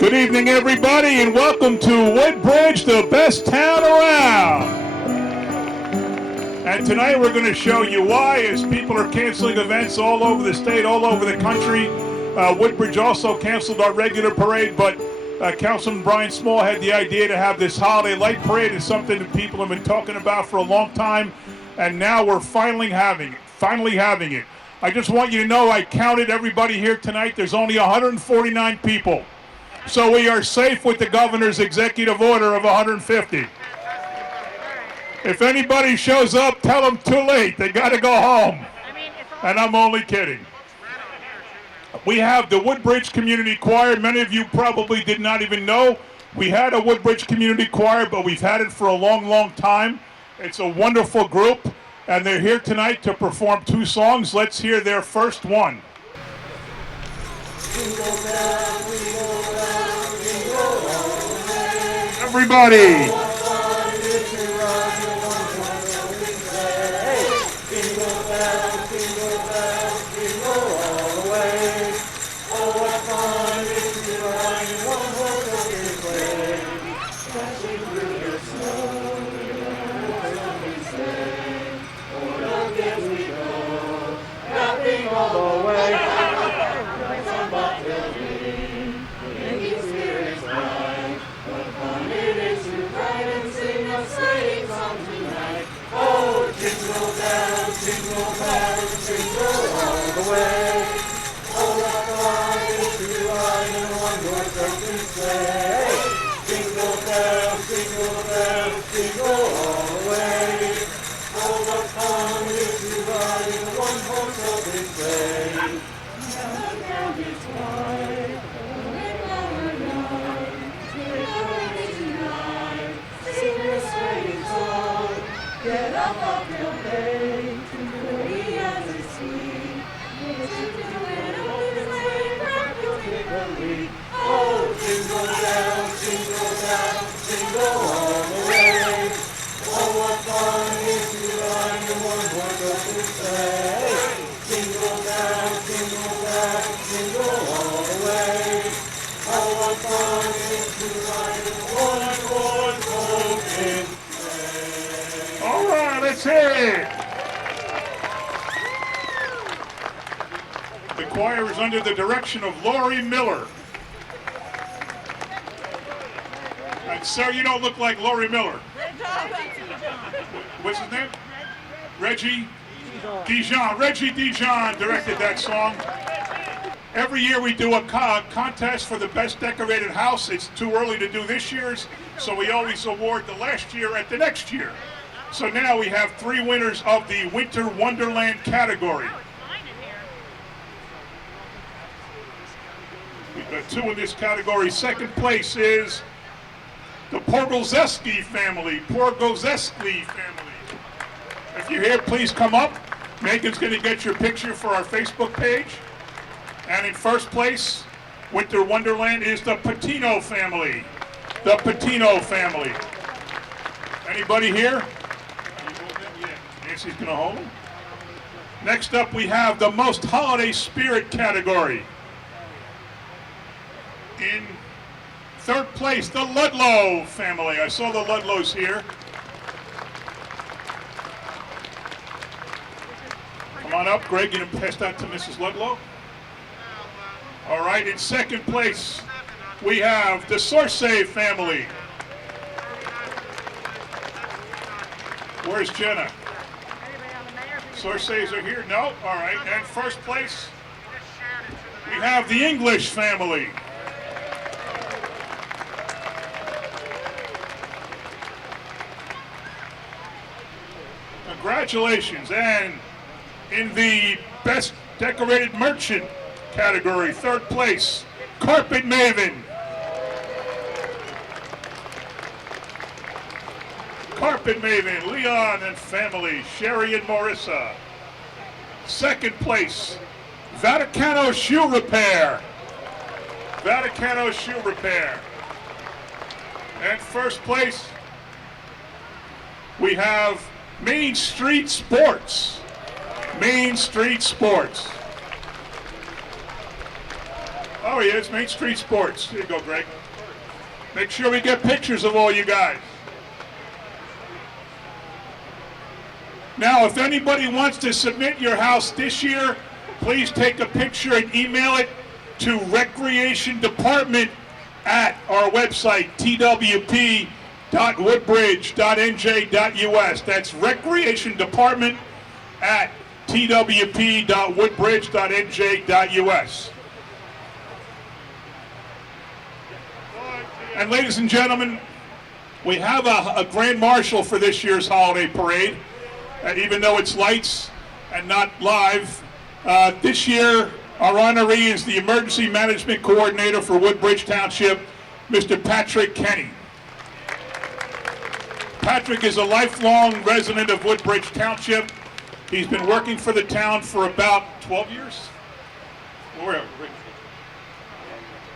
Good evening, everybody, and welcome to Woodbridge, the best town around. And tonight we're going to show you why, as people are canceling events all over the state, all over the country. Woodbridge also canceled our regular parade, but Councilman Brian Small had the idea to have this holiday light parade. It's something that people have been talking about for a long time, and now we're finally having it. I just want you to know I counted everybody here tonight. There's only 149 people. So we are safe with the governor's executive order of 150. If anybody shows up, tell them too late. They got to go home. And I'm only kidding. We have the Woodbridge Community Choir. Many of you probably did not even know we had a Woodbridge Community Choir, but we've had it for a long, long time. It's a wonderful group, and they're here tonight to perform 2 songs. Let's hear their first one. Everybody. All right, let's hear it. The choir is under the direction of Lori Miller. And sir, you don't look like Lori Miller. What's his name? Reggie Dijon. Reggie Dijon directed that song. Every year we do a contest for the best decorated house. It's too early to do this year's, so we always award the last year at the next year. So now we have 3 winners of the Winter Wonderland category. We've got 2 in this category. Second place is the Porgozeski family. If you're here, please come up. Megan's going to get your picture for our Facebook page. And in first place, Winter Wonderland, is the Patino family. Anybody here? Nancy's going to hold them. Next up, we have the Most Holiday Spirit category. In third place, the Ludlow family. I saw the Ludlows here. Come on up, Greg. You can pass that to Mrs. Ludlow. All right, in second place, we have the Sorsay family. Where's Jenna? Sorsays are here? No? All right. And first place, we have the English family. Congratulations. And in the Best Decorated Merchant category, third place, Carpet Maven. Leon and family, Sherry and Marissa. Second place, Vaticano Shoe Repair. And first place, we have Main Street Sports. Oh, he is. Main Street Sports. Here you go, Greg. Make sure we get pictures of all you guys. Now, if anybody wants to submit your house this year, please take a picture and email it to Recreation Department at our website, twp.woodbridge.nj.us. That's Recreation Department at twp.woodbridge.nj.us. And ladies and gentlemen, we have a grand marshal for this year's holiday parade. Even though it's lights and not live, this year our honoree is the Emergency Management Coordinator for Woodbridge Township, Mr. Patrick Kenny. Patrick is a lifelong resident of Woodbridge Township. He's been working for the town for about 12 years?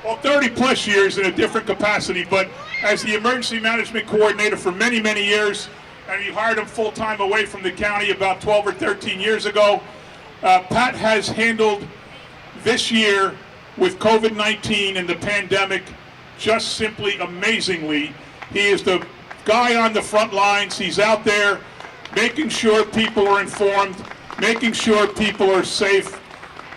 Well, 30 plus years in a different capacity, but as the Emergency Management Coordinator for many, many years, and he hired him full-time away from the county about 12 or 13 years ago. Pat has handled this year with COVID-19 and the pandemic just simply amazingly. He is the guy on the front lines. He's out there making sure people are informed, making sure people are safe.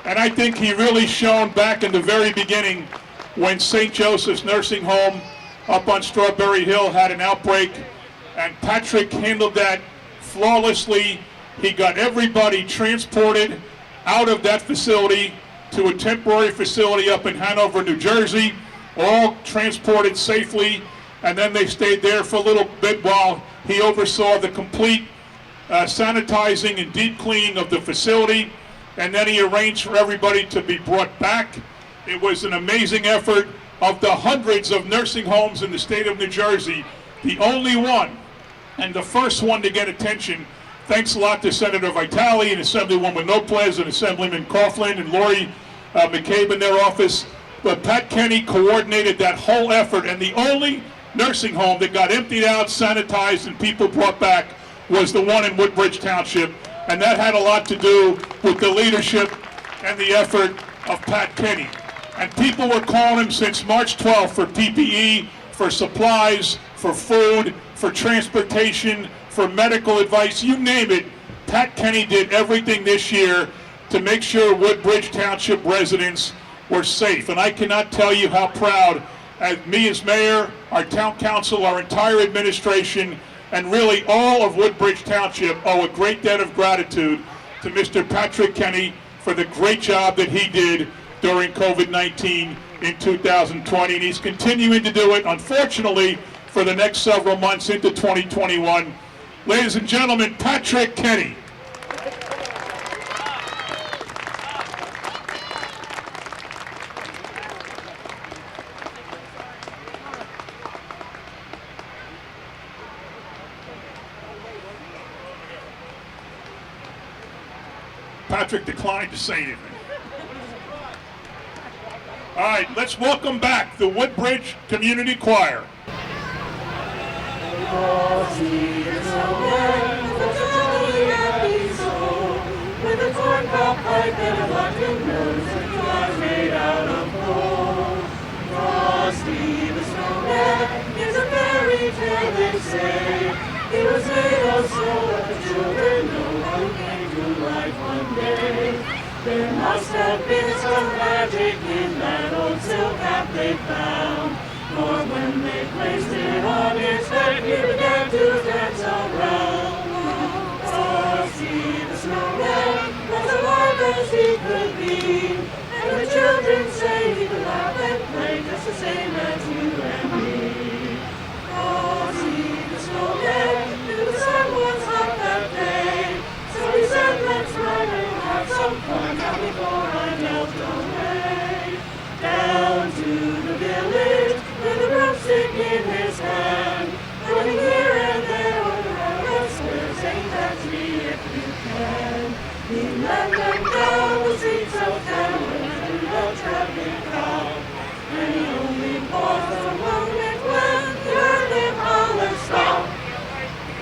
And I think he really shone back in the very beginning when St. Joseph's Nursing Home up on Strawberry Hill had an outbreak. And Patrick handled that flawlessly. He got everybody transported out of that facility to a temporary facility up in Hanover, New Jersey, all transported safely, and then they stayed there for a little bit while he oversaw the complete sanitizing and deep cleaning of the facility, and then he arranged for everybody to be brought back. It was an amazing effort. Of the hundreds of nursing homes in the state of New Jersey, the only one and the first one to get attention, thanks a lot to Senator Vitale and Assemblywoman Lopez and Assemblyman Coughlin and Lori McCabe in their office. But Pat Kenny coordinated that whole effort, and the only nursing home that got emptied out, sanitized, and people brought back was the one in Woodbridge Township. And that had a lot to do with the leadership and the effort of Pat Kenny. And people were calling him since March 12th for PPE, for supplies, for food, for transportation, for medical advice, you name it. Pat Kenny did everything this year to make sure Woodbridge Township residents were safe. And I cannot tell you how proud, as me as mayor, our town council, our entire administration, and really all of Woodbridge Township owe a great debt of gratitude to Mr. Patrick Kenny for the great job that he did during COVID-19 in 2020. And he's continuing to do it, unfortunately, for the next several months into 2021. Ladies and gentlemen, Patrick Kenny. Patrick declined to say anything. All right, let's welcome back the Woodbridge Community Choir. With a corncob pipe and a blackened nose, and claws made out of gold. Frosty the Snowman is a fairy tale, they say. He was made of snow, but the children know how he came to life one day. There must have been some magic in that old silk hat they found. For when they placed it on his head, he began to dance around. Frosty the Snowman was alive as he could be, and the children say he could laugh and play just the same as you and me. Frosty the Snowman knew the sun was hot that day, so he said, let's run and have some fun now before I melt away. Down to the village with a broomstick in his hand, running here and there around the square, saying, catch me if you can. He led them down the streets of town and through the traffic crowd, and he only paused a moment when he heard them holler, stop.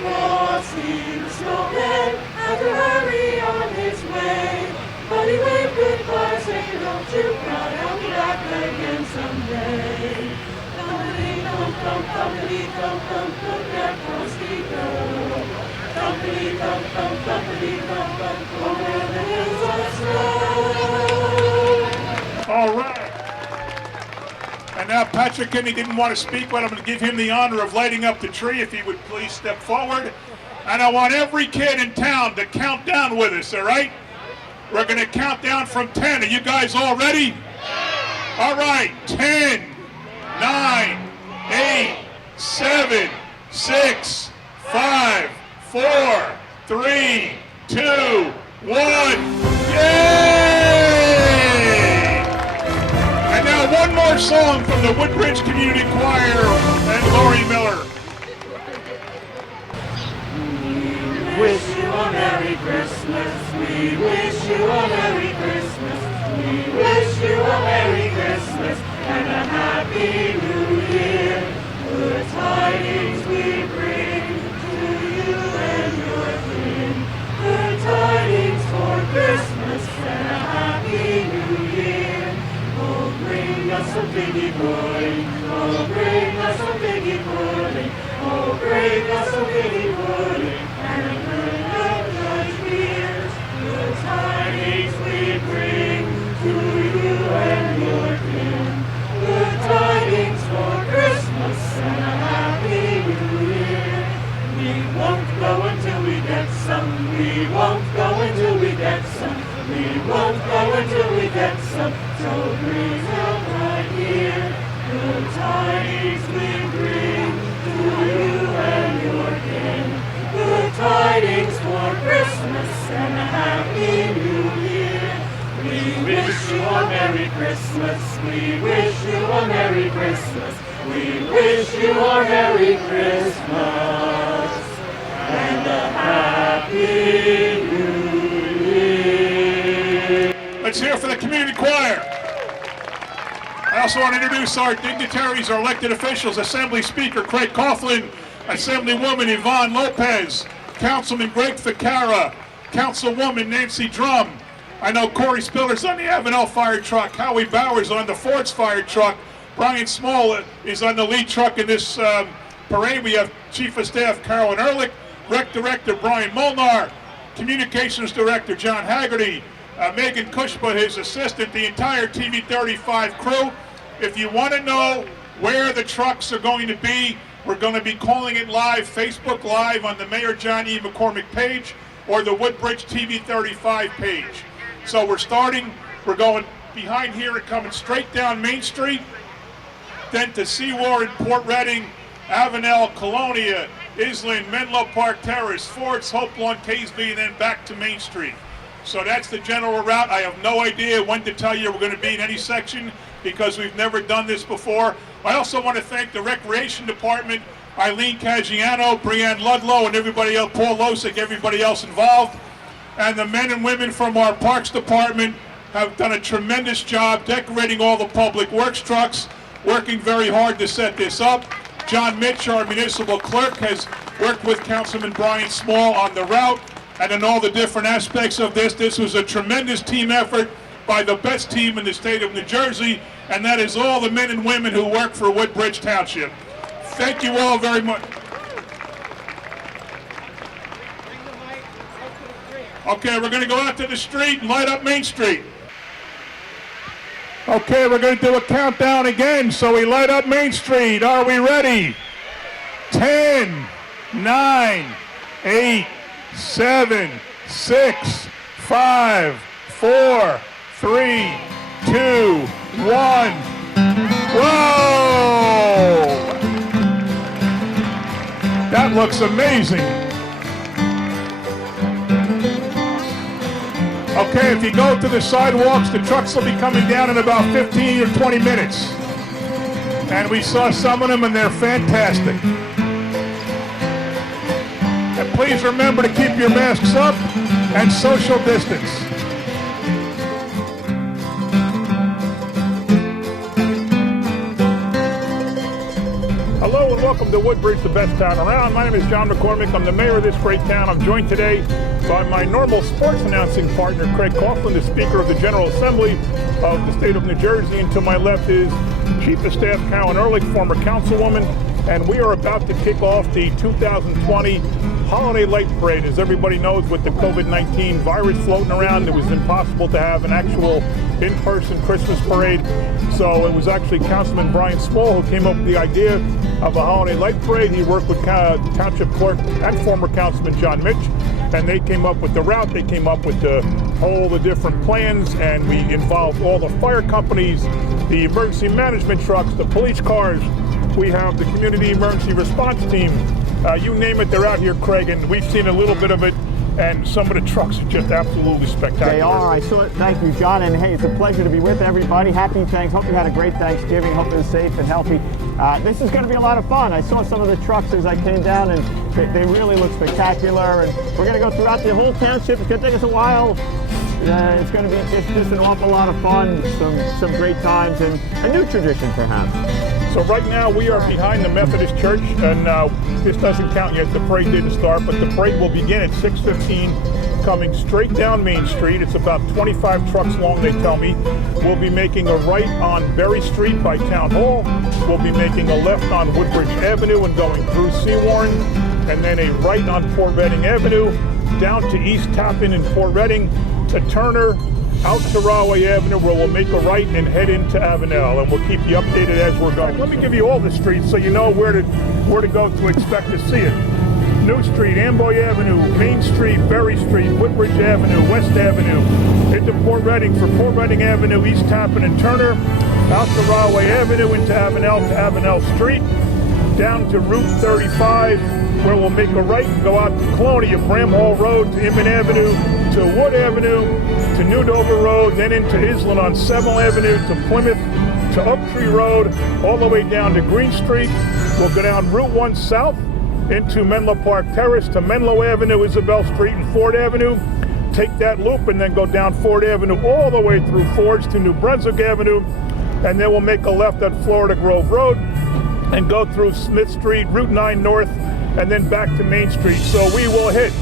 Frosty the Snowman had to hurry on his way, but he waved goodbye, saying, don't you cry, I'll be back again. now Patrick Kinney didn't want to speak, but I'm going to give him the honor of lighting up the tree, if he would please step forward. And I want every kid in town to count down with us, all right? We're going to count down from 10. Are you guys all ready? All right, 10, 9, 8, 7, 6, 5, 4, 3, 2, 1. Yay! And now one more song from the Woodbridge Community Choir and Lori Miller. We wish you a Merry Christmas. We wish you a Merry Christmas. We wish you a Merry Christmas and a Happy New Year. Good tidings we bring to you and your kin. Good tidings for Christmas and a Happy New Year. Oh, bring us a piggy pudding. Oh, bring us a piggy pudding. Oh, bring us a piggy pudding and a good night beer. Good tidings we bring to you and your kin. Good tidings for Christmas and a Happy New Year. We won't go until we get some. We won't go until we get some. We won't go until we get some. So bring them right here. Good tidings we bring to you and your kin. Good tidings for Christmas and a Happy New Year. We wish you a Merry Christmas. We wish you a Merry Christmas. We wish you a Merry Christmas and a Happy New Year. Let's hear for the community choir. I also want to introduce our dignitaries, our elected officials, Assembly Speaker Craig Coughlin, Assemblywoman Yvonne Lopez, Councilman Greg Ficara, Councilwoman Nancy Drum. I know Corey Spiller's on the Avenel fire truck, Howie Bowers on the Ford's fire truck, Brian Small is on the lead truck in this parade. We have Chief of Staff Carolyn Ehrlich, Rec Director Brian Molnar, Communications Director John Haggerty, Megan Cushba, his assistant, the entire TV 35 crew. If you want to know where the trucks are going to be, we're going to be calling it live, Facebook Live on the Mayor John E. McCormick page or the Woodbridge TV 35 page. So we're going behind here and coming straight down Main Street, then to Seaward, Port Reading, Avenel, Colonia, Island, Menlo Park Terrace, Fords, Hope Lawn, Caseby, and then back to Main Street. So that's the general route. I have no idea when to tell you we're going to be in any section because we've never done this before. I also want to thank the Recreation Department, Eileen Caggiano, Brianne Ludlow, and everybody else, Paul Losick, everybody else involved. And the men and women from our Parks Department have done a tremendous job decorating all the public works trucks, working very hard to set this up. John Mitch, our municipal clerk, has worked with Councilman Brian Small on the route and in all the different aspects of this. This was a tremendous team effort by the best team in the state of New Jersey, and that is all the men and women who work for Woodbridge Township. Thank you all very much. Okay, we're going to go out to the street and light up Main Street. Okay, we're going to do a countdown again, so we light up Main Street. Are we ready? 10, 9, 8, 7, 6, 5, 4, 3, 2, 1. Whoa! That looks amazing. Okay, if you go to the sidewalks, the trucks will be coming down in about 15 or 20 minutes. And we saw some of them, and they're fantastic. And please remember to keep your masks up and social distance. Hello and welcome to Woodbridge, the best town around. My name is John McCormick. I'm the mayor of this great town. I'm joined today by my normal sports announcing partner, Craig Coughlin, the Speaker of the General Assembly of the state of New Jersey. And to my left is Chief of Staff Carolyn Ehrlich, former councilwoman. And we are about to kick off the 2020 Holiday Light Parade. As everybody knows, with the COVID-19 virus floating around, it was impossible to have an actual in-person Christmas parade. So it was actually Councilman Brian Small who came up with the idea of a Holiday Light Parade. He worked with Township Clerk and former Councilman John Mitch, and they came up with the route. They came up with all the different plans, and we involved all the fire companies, the emergency management trucks, the police cars. We have the community emergency response team. You name it, they're out here, Craig, and we've seen a little bit of it, and some of the trucks are just absolutely spectacular. They are. I saw it. Thank you, John. And hey, it's a pleasure to be with everybody. Happy Thanksgiving. Hope you had a great Thanksgiving. Hope it was safe and healthy. This is going to be a lot of fun. I saw some of the trucks as I came down, and they really look spectacular. And we're going to go throughout the whole township. It's going to take us a while. It's going to be just an awful lot of fun, some great times, and a new tradition perhaps. So right now we are behind the Methodist Church, and this doesn't count yet. The parade didn't start, but the parade will begin at 6:15, coming straight down Main Street. It's about 25 trucks long, they tell me. We'll be making a right on Berry Street by Town Hall. We'll be making a left on Woodbridge Avenue and going through Seawarren, and then a right on Port Reading Avenue, down to East Tappan in Port Reading, to Turner, out to Rahway Avenue, where we'll make a right and head into Avenel, and we'll keep you updated as we're going. Let me give you all the streets so you know where to go to expect to see it. New Street, Amboy Avenue, Main Street, Berry Street, Woodbridge Avenue, West Avenue, into Port Reading for Port Reading Avenue, East Tappan and Turner, out to Rahway Avenue, into Avenel to Avenel Street, down to Route 35, where we'll make a right and go out to Colonia, Bramhall Road to Inman Avenue, to Wood Avenue, to New Dover Road, then into Island on 7th Avenue, to Plymouth, to Oak Tree Road, all the way down to Green Street. We'll go down Route 1 South into Menlo Park Terrace, to Menlo Avenue, Isabel Street, and Ford Avenue. Take that loop and then go down Ford Avenue all the way through Fords to New Brunswick Avenue, and then we'll make a left at Florida Grove Road and go through Smith Street, Route 9 North, and then back to Main Street. So we will hit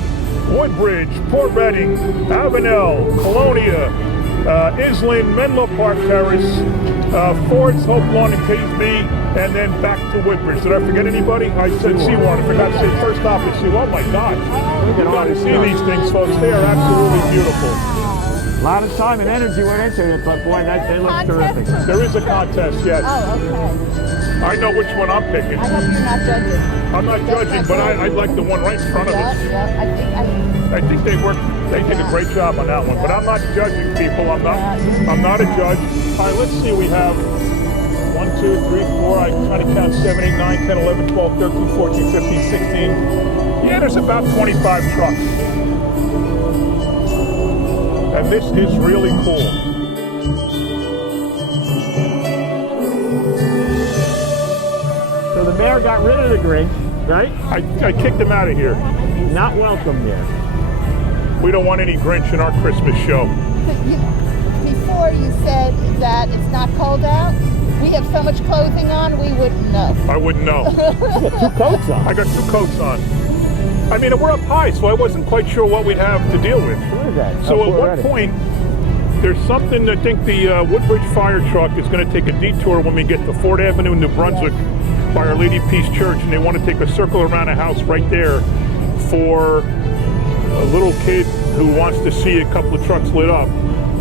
Woodbridge, Port Reading, Avenel, Colonia, Island, Menlo Park Terrace, Fords, Hope Lawn, and Catesby, and then back to Woodbridge. Did I forget anybody? I said Seawarren. I forgot to say first stop is Seawarren. Oh my gosh. You've got to see these things, folks. They are absolutely beautiful. A lot of time and energy went into it, but boy, they look terrific. There is a contest, yes. Oh, okay. I know which one I'm picking. I hope you're not judging. I'm not judging, but I like the one right in front of us. Yeah, I think they did a great job on that one, but I'm not judging people. I'm not a judge. All right, let's see. We have 1, 2, 3, 4. I try to count 7, 8, 9, 10, 11, 12, 13, 14, 15, 16. Yeah, there's about 25 trucks. And this is really cool. So the mayor got rid of the Grinch, right? I kicked him out of here. Not welcome there. We don't want any Grinch in our Christmas show. Before you said that it's not cold out, we have so much clothing on, we wouldn't know. I wouldn't know. You got 2 coats on. I got 2 coats on. I mean, we're up high, so I wasn't quite sure what we'd have to deal with. What is that? So at one point, there's something, I think the Woodbridge fire truck is going to take a detour when we get to Ford Avenue, New Brunswick, by Our Lady Peace Church, and they want to take a circle around a house right there for a little kid who wants to see a couple of trucks lit up,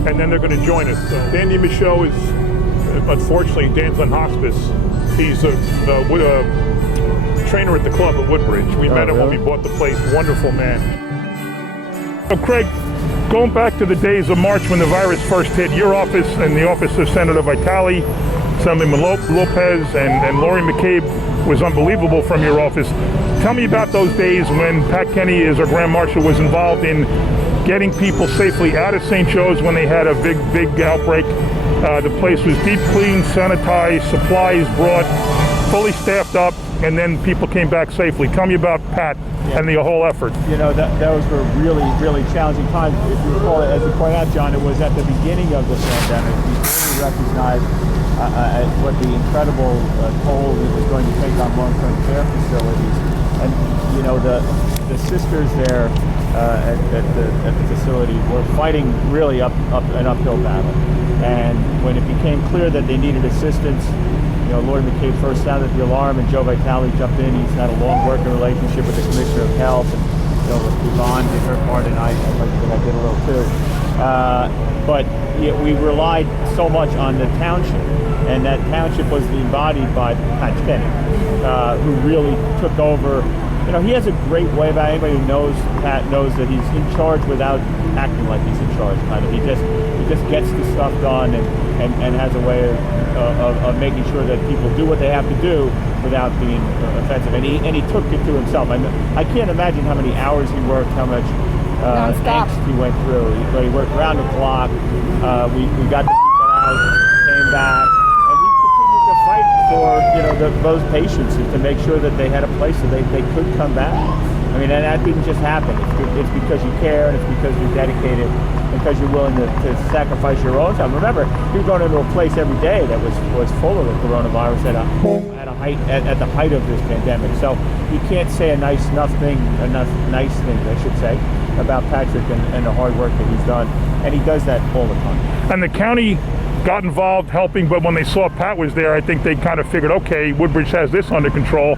and then they're going to join us. So Dan DiMichaud is, unfortunately, Dan's on hospice. He's a trainer at the club at Woodbridge. We met him when we bought the place. Wonderful man. So Craig, going back to the days of March when the virus first hit, your office and the office of Senator Vitale, Assemblyman Lopez, and Lori McCabe was unbelievable from your office. Tell me about those days when Pat Kenny, as our Grand Marshal, was involved in getting people safely out of St. Joe's when they had a big outbreak. The place was deep cleaned, sanitized, supplies brought, fully staffed up, and then people came back safely. Tell me about Pat and the whole effort. You know, those were really, really challenging times. If you recall, as you point out, John, it was at the beginning of the pandemic. We recognized what the incredible toll it was going to take on long-term care facilities. And, you know, the sisters there at the facility were fighting really an uphill battle. And when it became clear that they needed assistance, you know, Lori McCabe first sounded the alarm, and Joe Vitale jumped in. He's had a long working relationship with the Commissioner of Health, and with Yvonne did her part, and I'd like to think I did a little too. But we relied so much on the township, and that township was embodied by Pat Kenny, who really took over. He has a great way about it. Anybody who knows Pat knows that he's in charge without acting like he's in charge. Kind of, he just gets the stuff done and has a way of making sure that people do what they have to do without being offensive. And he took it to himself. I can't imagine how many hours he worked, how much angst he went through. He worked around the clock. We got the people out, came back. For those patients to make sure that they had a place so they could come back. And that didn't just happen. It's because you care, and it's because you're dedicated, and because you're willing to sacrifice your own time. Remember, you're going into a place every day that was full of the coronavirus at the height of this pandemic. So you can't say enough nice things, I should say, about Patrick and the hard work that he's done, and he does that all the time. And the county got involved helping, but when they saw Pat was there, I think they kind of figured, okay, Woodbridge has this under control.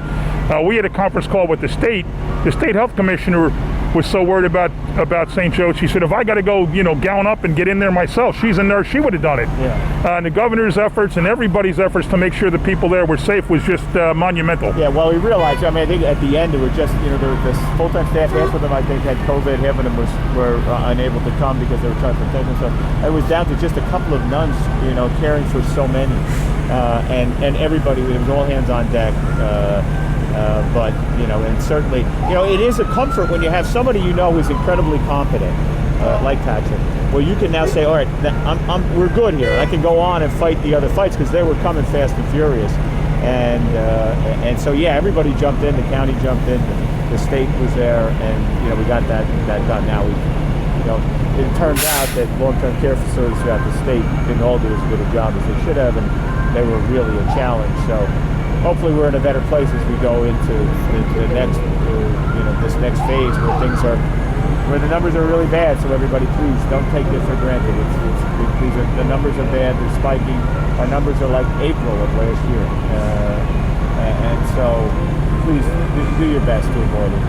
We had a conference call with the state. The state health commissioner was so worried about St. Joe. She said, if I got to go, gown up and get in there myself, she's a nurse, she would have done it. Yeah. And the governor's efforts and everybody's efforts to make sure the people there were safe was just monumental. Yeah, well, we realized, I think at the end, it was just, the full-time staff, half of them, I think, had COVID, half of them were unable to come because they were trying to protect themselves. It was down to just a couple of nuns, caring for so many. And everybody, it was all hands on deck. But and certainly, it is a comfort when you have somebody who's incredibly competent, like Patrick. Well, you can now say, all right, we're good here. I can go on and fight the other fights because they were coming fast and furious, and so everybody jumped in. The county jumped in. The state was there, and we got that done. Now it turns out that long-term care facilities throughout the state didn't all do as good a job as they should have, and they were really a challenge. So hopefully we're in a better place as we go into the next, this next phase where the numbers are really bad. So everybody, please don't take this for granted. The numbers are bad. They're spiking. Our numbers are like April of last year, and so please do your best to avoid it.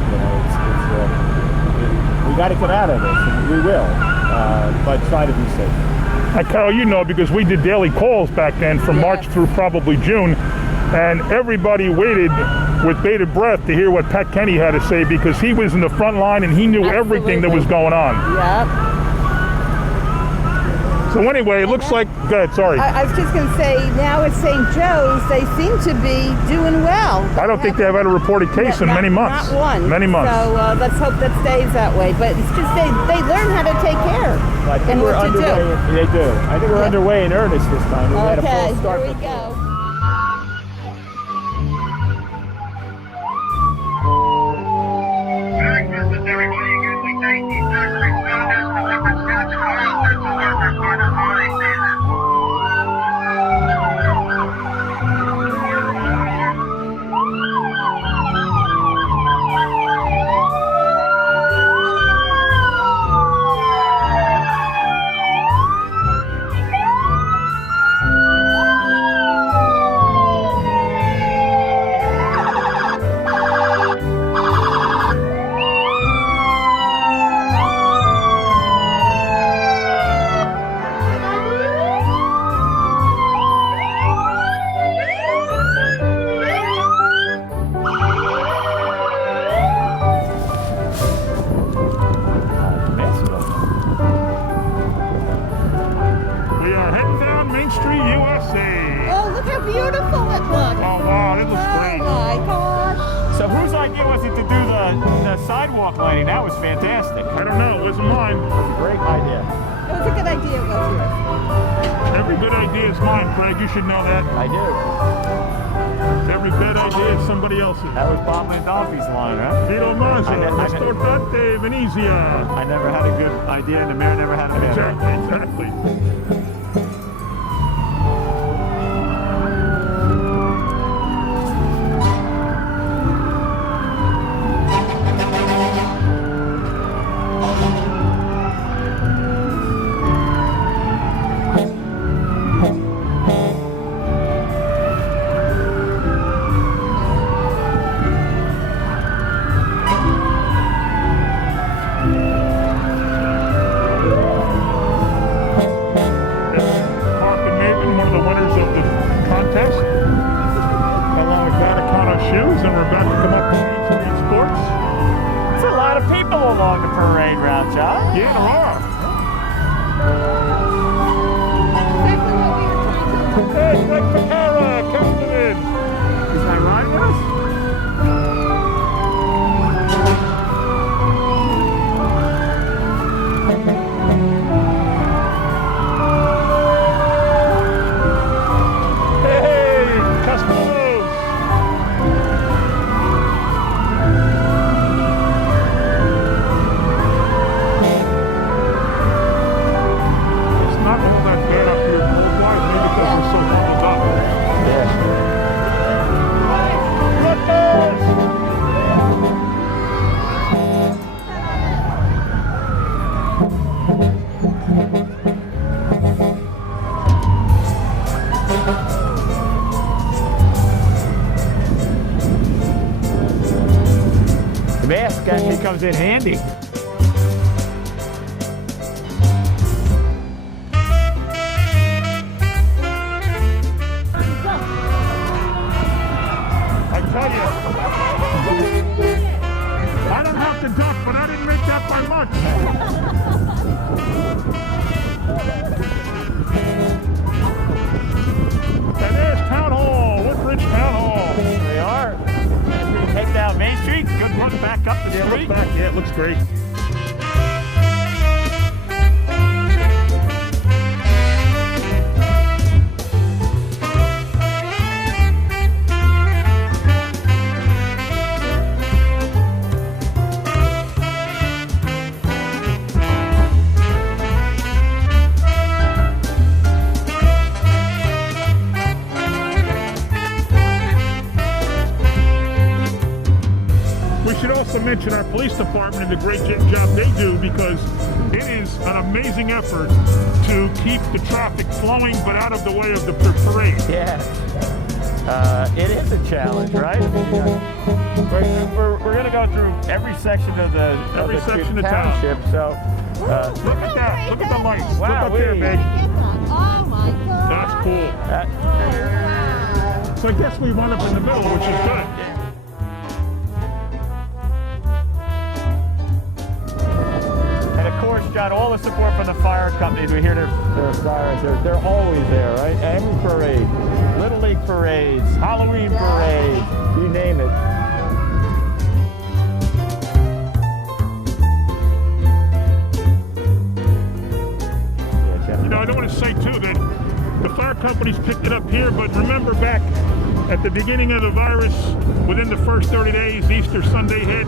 We got to come out of this, and we will, but try to be safe. Carl, because we did daily calls back then from March through probably June, and everybody waited with bated breath to hear what Pat Kenny had to say because he was in the front line and he knew everything that was going on. Yep. So anyway, it looks like, go ahead, sorry. I was just going to say, now at St. Joe's, they seem to be doing well. I don't think they've had a reported case in many months. Not one. Many months. So let's hope that stays that way. But it's just they learn how to take care I think and we're what to underway. do. They do. I think we're underway in earnest this time. We had a Okay, full start here we before. go. Merry Christmas, everybody. Again, we thank these first responders, November 7th, and all essential workers for this holiday season. We are heading down Main Street, USA. Oh, look how beautiful it looks. Oh, wow, it looks Oh great. my gosh. So whose idea was it to do the sidewalk lighting? That was fantastic. I don't know, it wasn't mine. Great idea. It was a good idea. It was yours. Every good idea is mine, Craig. You should know that. I do. Every bad idea is somebody else's. That was Bob Landolfi's line, right? Tito Mazza, I know. Ristorante Venezia. I never had a good idea, and the mayor never had a bad idea. Exactly. Yeah, there are. Exactly what we were trying to do. Hey, Greg Ficarra, Councilman. Is that right with us? Hey, Castellanos. It's not all that bad up here cold-wise, maybe because we're so bundled up. The mask actually comes in handy. I tell you, I don't have to duck, but I didn't make that by much. And there's Town Hall, Woodbridge Town Hall. We are. Head down Main Street. Good look back up the Yeah, street. look back. Yeah, it looks great. We should also mention our police department and the great job they do, because it is an amazing effort to keep the traffic flowing but out of the way of the parade. Yeah. It is a challenge, right? We're going to go through every section of the section of town. township. So Look at that. Look at the lights. Wow, Look up there, wee. babe. Oh my God. That's cool. Wow. So I guess we wound up in the middle, which is good. and of course, got all the support from the fire companies. We hear their sirens. They're always there, right? Every parade, Little League parades, Halloween parades, you name it. Yeah, Jeff. You know, I don't want to say too that the fire companies picked it up here, but remember back at the beginning of the virus, within the first 30 days, Easter Sunday hit,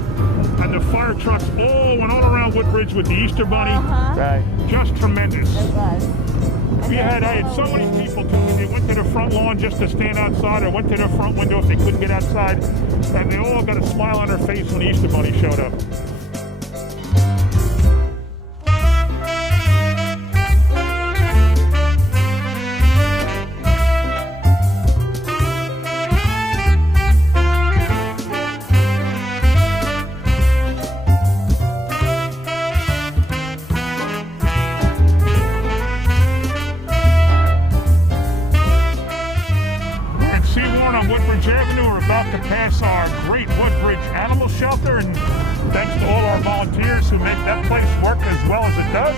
and the fire trucks all went all around Woodbridge with the Easter Bunny. Right. Just tremendous. It was. I had so many people tell me they went to the front lawn just to stand outside, or went to their front window if they couldn't get outside, and they all got a smile on their face when the Easter Bunny showed up. And Seaworn on Woodbridge Avenue are about to pass our great Woodbridge Animal Shelter, and thanks to all our volunteers who make that place work as well as it does.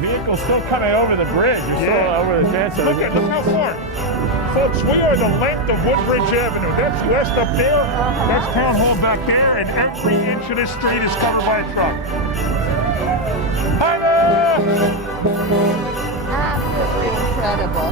Vehicles still coming over the bridge. You're still over the chance of look how far. Folks, we are the length of Woodbridge Avenue. That's west up there. That's Town Hall back there, and every inch of this street is covered by a truck. Hi there! Absolutely incredible.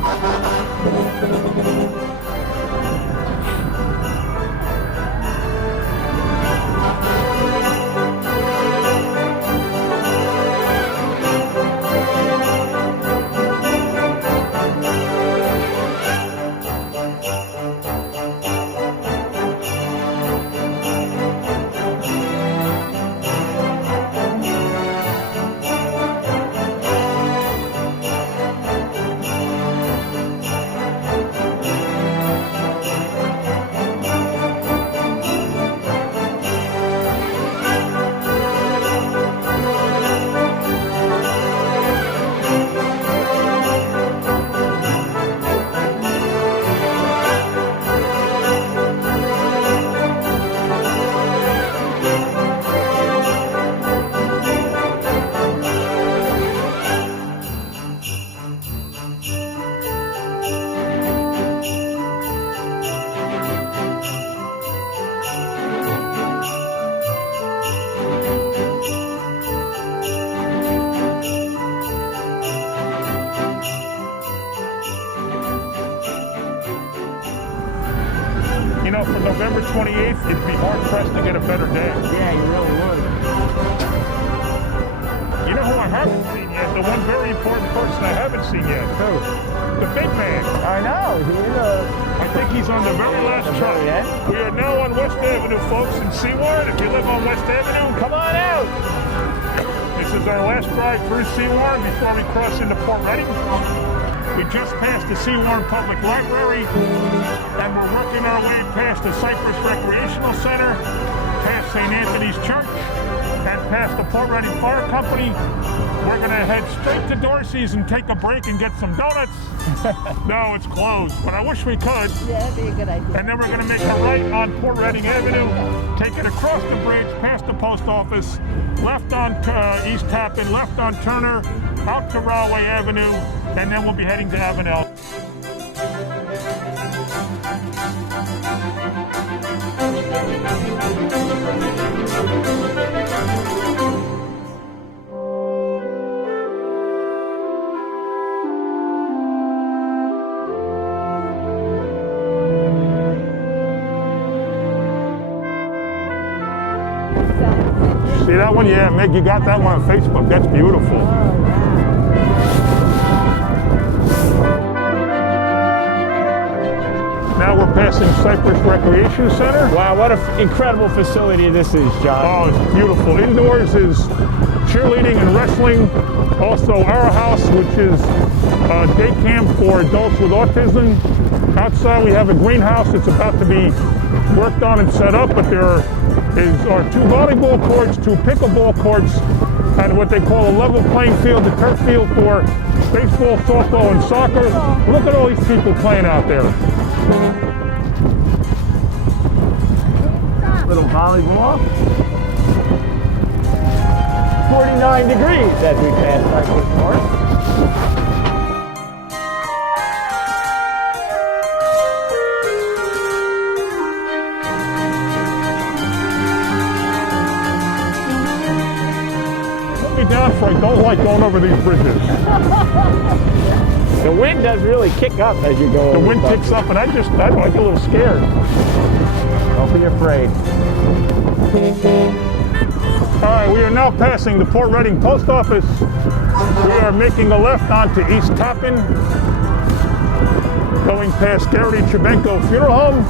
You know, for November 28th, it'd be hard pressed to get a better day. Yeah, you really would. You know who I haven't seen yet? The one very important person I haven't seen yet. Who? The big man. I know. He's I think he's on the very last truck. very end? We are now on West Avenue, folks, in Seward. If you live on West Avenue, Come on out. this is our last drive through Seward before we cross into Port Reading. We just passed the Seward Public Library, and we're working our way past the Cypress Recreational Center, past St. Anthony's Church, and past the Port Reading Fire Company. We're gonna head straight to Dorsey's and take a break and get some donuts. No, it's closed, but I wish we could. Yeah, that'd be a good idea. And then we're gonna make a right on Port Reading Avenue, take it across the bridge, past the post office, left on East Tappan, left on Turner, out to Rahway Avenue, and then we'll be heading to Avenel. See that one? Yeah, Meg, you got that one on Facebook. That's beautiful. Now we're passing Cypress Recreation Center. Wow, what an incredible facility this is, John. Oh, it's beautiful. Indoors is cheerleading and wrestling. Also our house, which is day camp for adults with autism. Outside we have a greenhouse that's about to be worked on and set up, but there are 2 volleyball courts, 2 pickleball courts, and what they call a level playing field, the turf field for baseball, softball, and soccer. Look at all these people playing out there. Little volleyball. 49 degrees as we pass Cypress North. Down for I don't like going over these bridges. The wind does really kick up as you go. The wind kicks up and I get a little scared. Don't be afraid. All right, we are now passing the Port Reading Post Office. We are making a left onto East Tappan, going past Garrity Chebenko Funeral Home,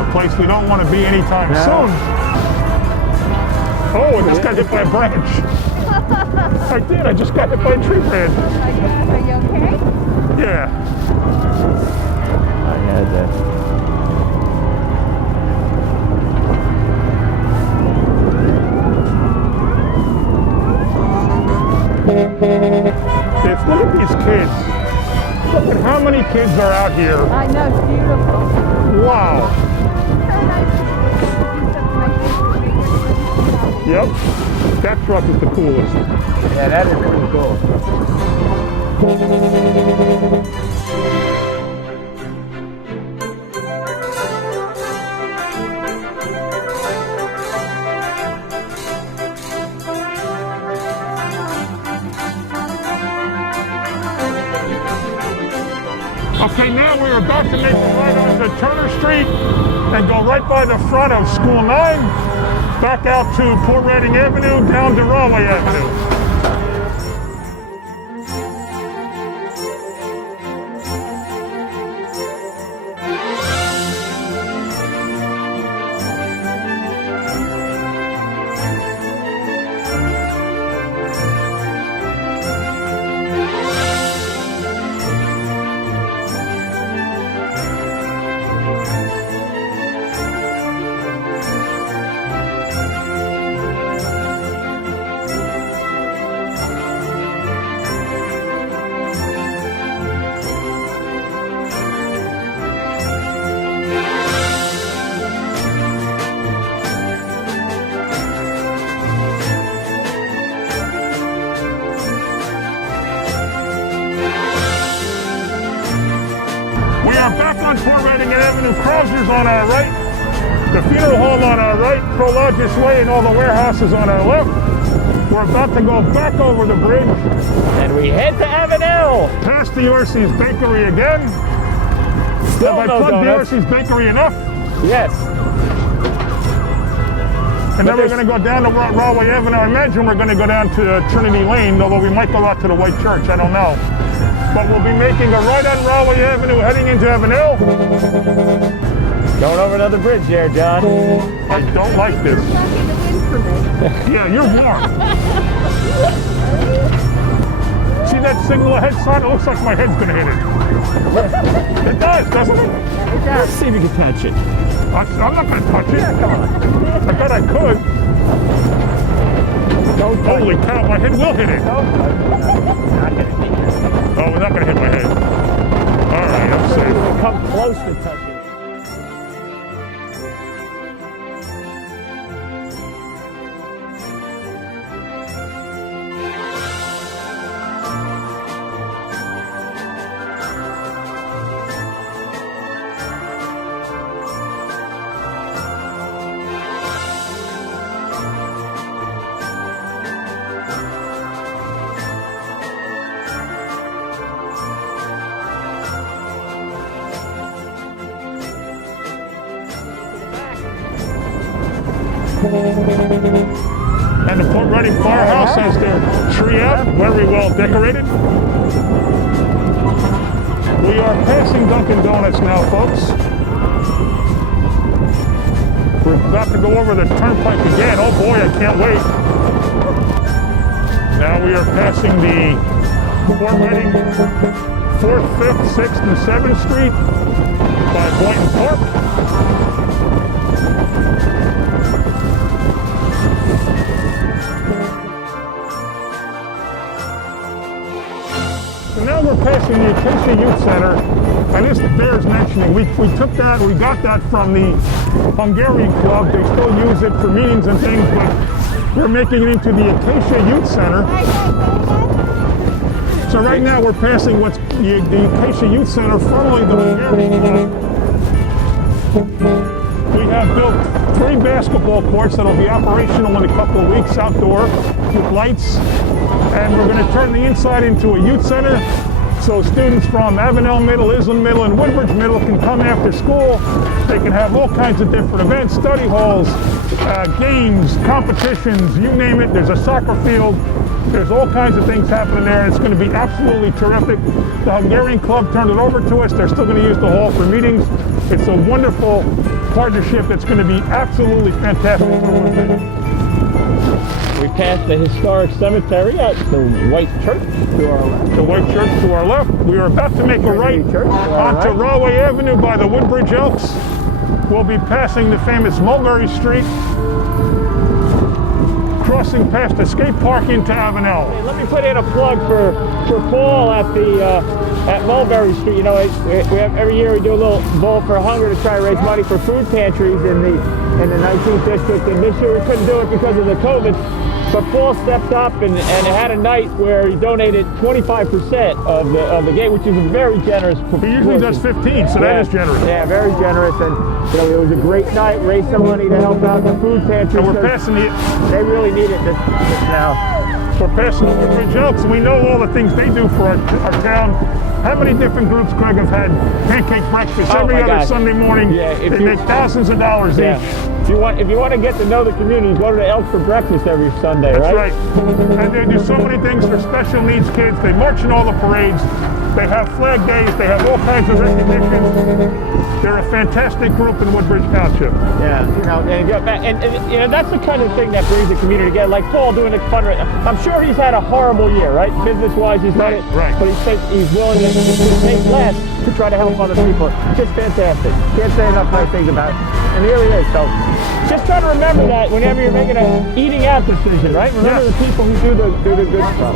a place we don't want to be anytime soon. Oh, I just got hit by a branch. I did. I just got hit by a tree branch. Are you okay? Yeah. I had that. Look at these kids. Look at how many kids are out here. I know, it's beautiful. Wow. Yep. That truck is the coolest. Yeah, that is pretty cool. Okay, now we're about to make a right onto Turner Street and go right by the front of School 9, back out to Port Reading Avenue, down to Rahway Avenue. We are back on Port Reading Avenue. Krauser's on our right, the funeral home on our right, Prologis Way and all the warehouses on our left. We're about to go back over the bridge. And we head to Avenel. Past the Orsi's Bakery again. Still Have I no plugged the donuts. Orsi's Bakery enough? Yes. And then we're there's- going to go down to Rahway Avenue. I imagine we're going to go down to Trinity Lane, although we might go out to the White Church. I don't know. But we'll be making a right on Rahway Avenue, heading into Avenel. Going over another bridge there, John. I don't like this. Yeah, you're warm. See that signal ahead sign? It looks like my head's going to hit it. It does, doesn't it? Let's see if you can catch it. I'm not going to touch it. Yeah, come on. I bet I could. Don't touch Holy it. cow, my head will hit it. Don't touch it. Not gonna hit you. Oh, we're not going to hit my head. All right, I'm safe. Come close to touching it. And the Port Reading Firehouse has their tree out, very well decorated. We are passing Dunkin' Donuts now, folks. We're about to go over the turnpike again. Oh boy, I can't wait. Now we are passing the Port Reading 4th, 5th, 6th, and 7th Street by Boynton Park. So now we're passing the Acacia Youth Center, and this bears mentioning. We took that, we got that from the Hungarian Club. They still use it for meetings and things, but we're making it into the Acacia Youth Center. So right now we're passing what's the Acacia Youth Center, formerly the Hungarian Club. We have built 3 basketball courts that'll be operational in a couple of weeks outdoor with lights. And we're going to turn the inside into a youth center so students from Avenel Middle, Island Middle, and Woodbridge Middle can come after school. They can have all kinds of different events, study halls, games, competitions, you name it. There's a soccer field. There's all kinds of things happening there. It's going to be absolutely terrific. The Hungarian Club turned it over to us. They're still going to use the hall for meetings. It's a wonderful partnership that's going to be absolutely fantastic for Woodbridge. We passed the historic cemetery at the White Church to our left. The White Church to our left. We are about to make a right Church to our onto right. Rahway Avenue by the Woodbridge Elks. We'll be passing the famous Mulberry Street, crossing past the skate park into Avenel. Hey, let me put in a plug for Paul at the at Mulberry Street. You know, we have every year we do a little Bowl for Hunger to try to raise money for food pantries in the 19th district, and this year we couldn't do it because of the COVID. But Paul stepped up and had a night where he donated 25% of the gate, which is a very generous. He usually does 15, so that is generous. Yeah, very generous, and you know, it was a great night. Raised some money to help out the food pantry. And we're passing the. They really need it this now. We're passing the Woodbridge Elks, and we know all the things they do for our town. How many different groups, Craig, have had pancake breakfast Oh, every my other God. Sunday morning? Yeah, if they you- make thousands of dollars Yeah. each. If you want to get to know the community, go to the Elks for breakfast every Sunday, That's right? right. And they do so many things for special needs kids. They march in all the parades. They have flag days. They have all kinds of recognition. They're a fantastic group in Woodbridge Township. Yeah, and you know that's the kind of thing that brings the community together. Like Paul doing the fundraiser. I'm sure he's had a horrible year, right? Business-wise, he's done it. Right. But he's willing to take less to try to help other people. Just fantastic. Can't say enough nice things about it. And here he is. So just try to remember that whenever you're making a eating out decision, right? Remember Yes. the people who do the good stuff.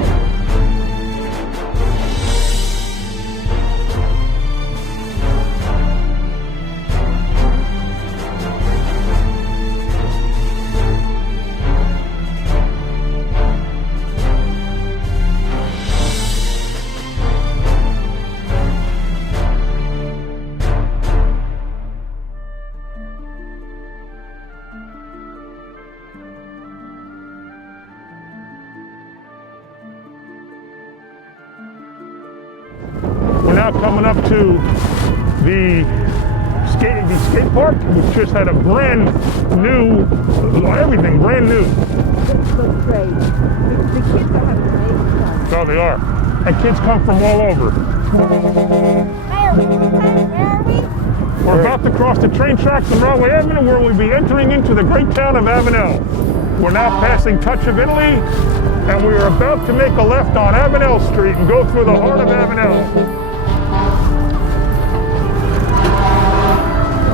We're now coming up to the skate park, which just had a brand new, everything brand new. Looks great. The kids are having an amazing time. So they are. And kids come from all over. Where are we? We're about to cross the train tracks on Broadway Avenue, where we'll be entering into the great town of Avenel. We're now passing Touch of Italy, and we are about to make a left on Avenel Street and go through the heart of Avenel.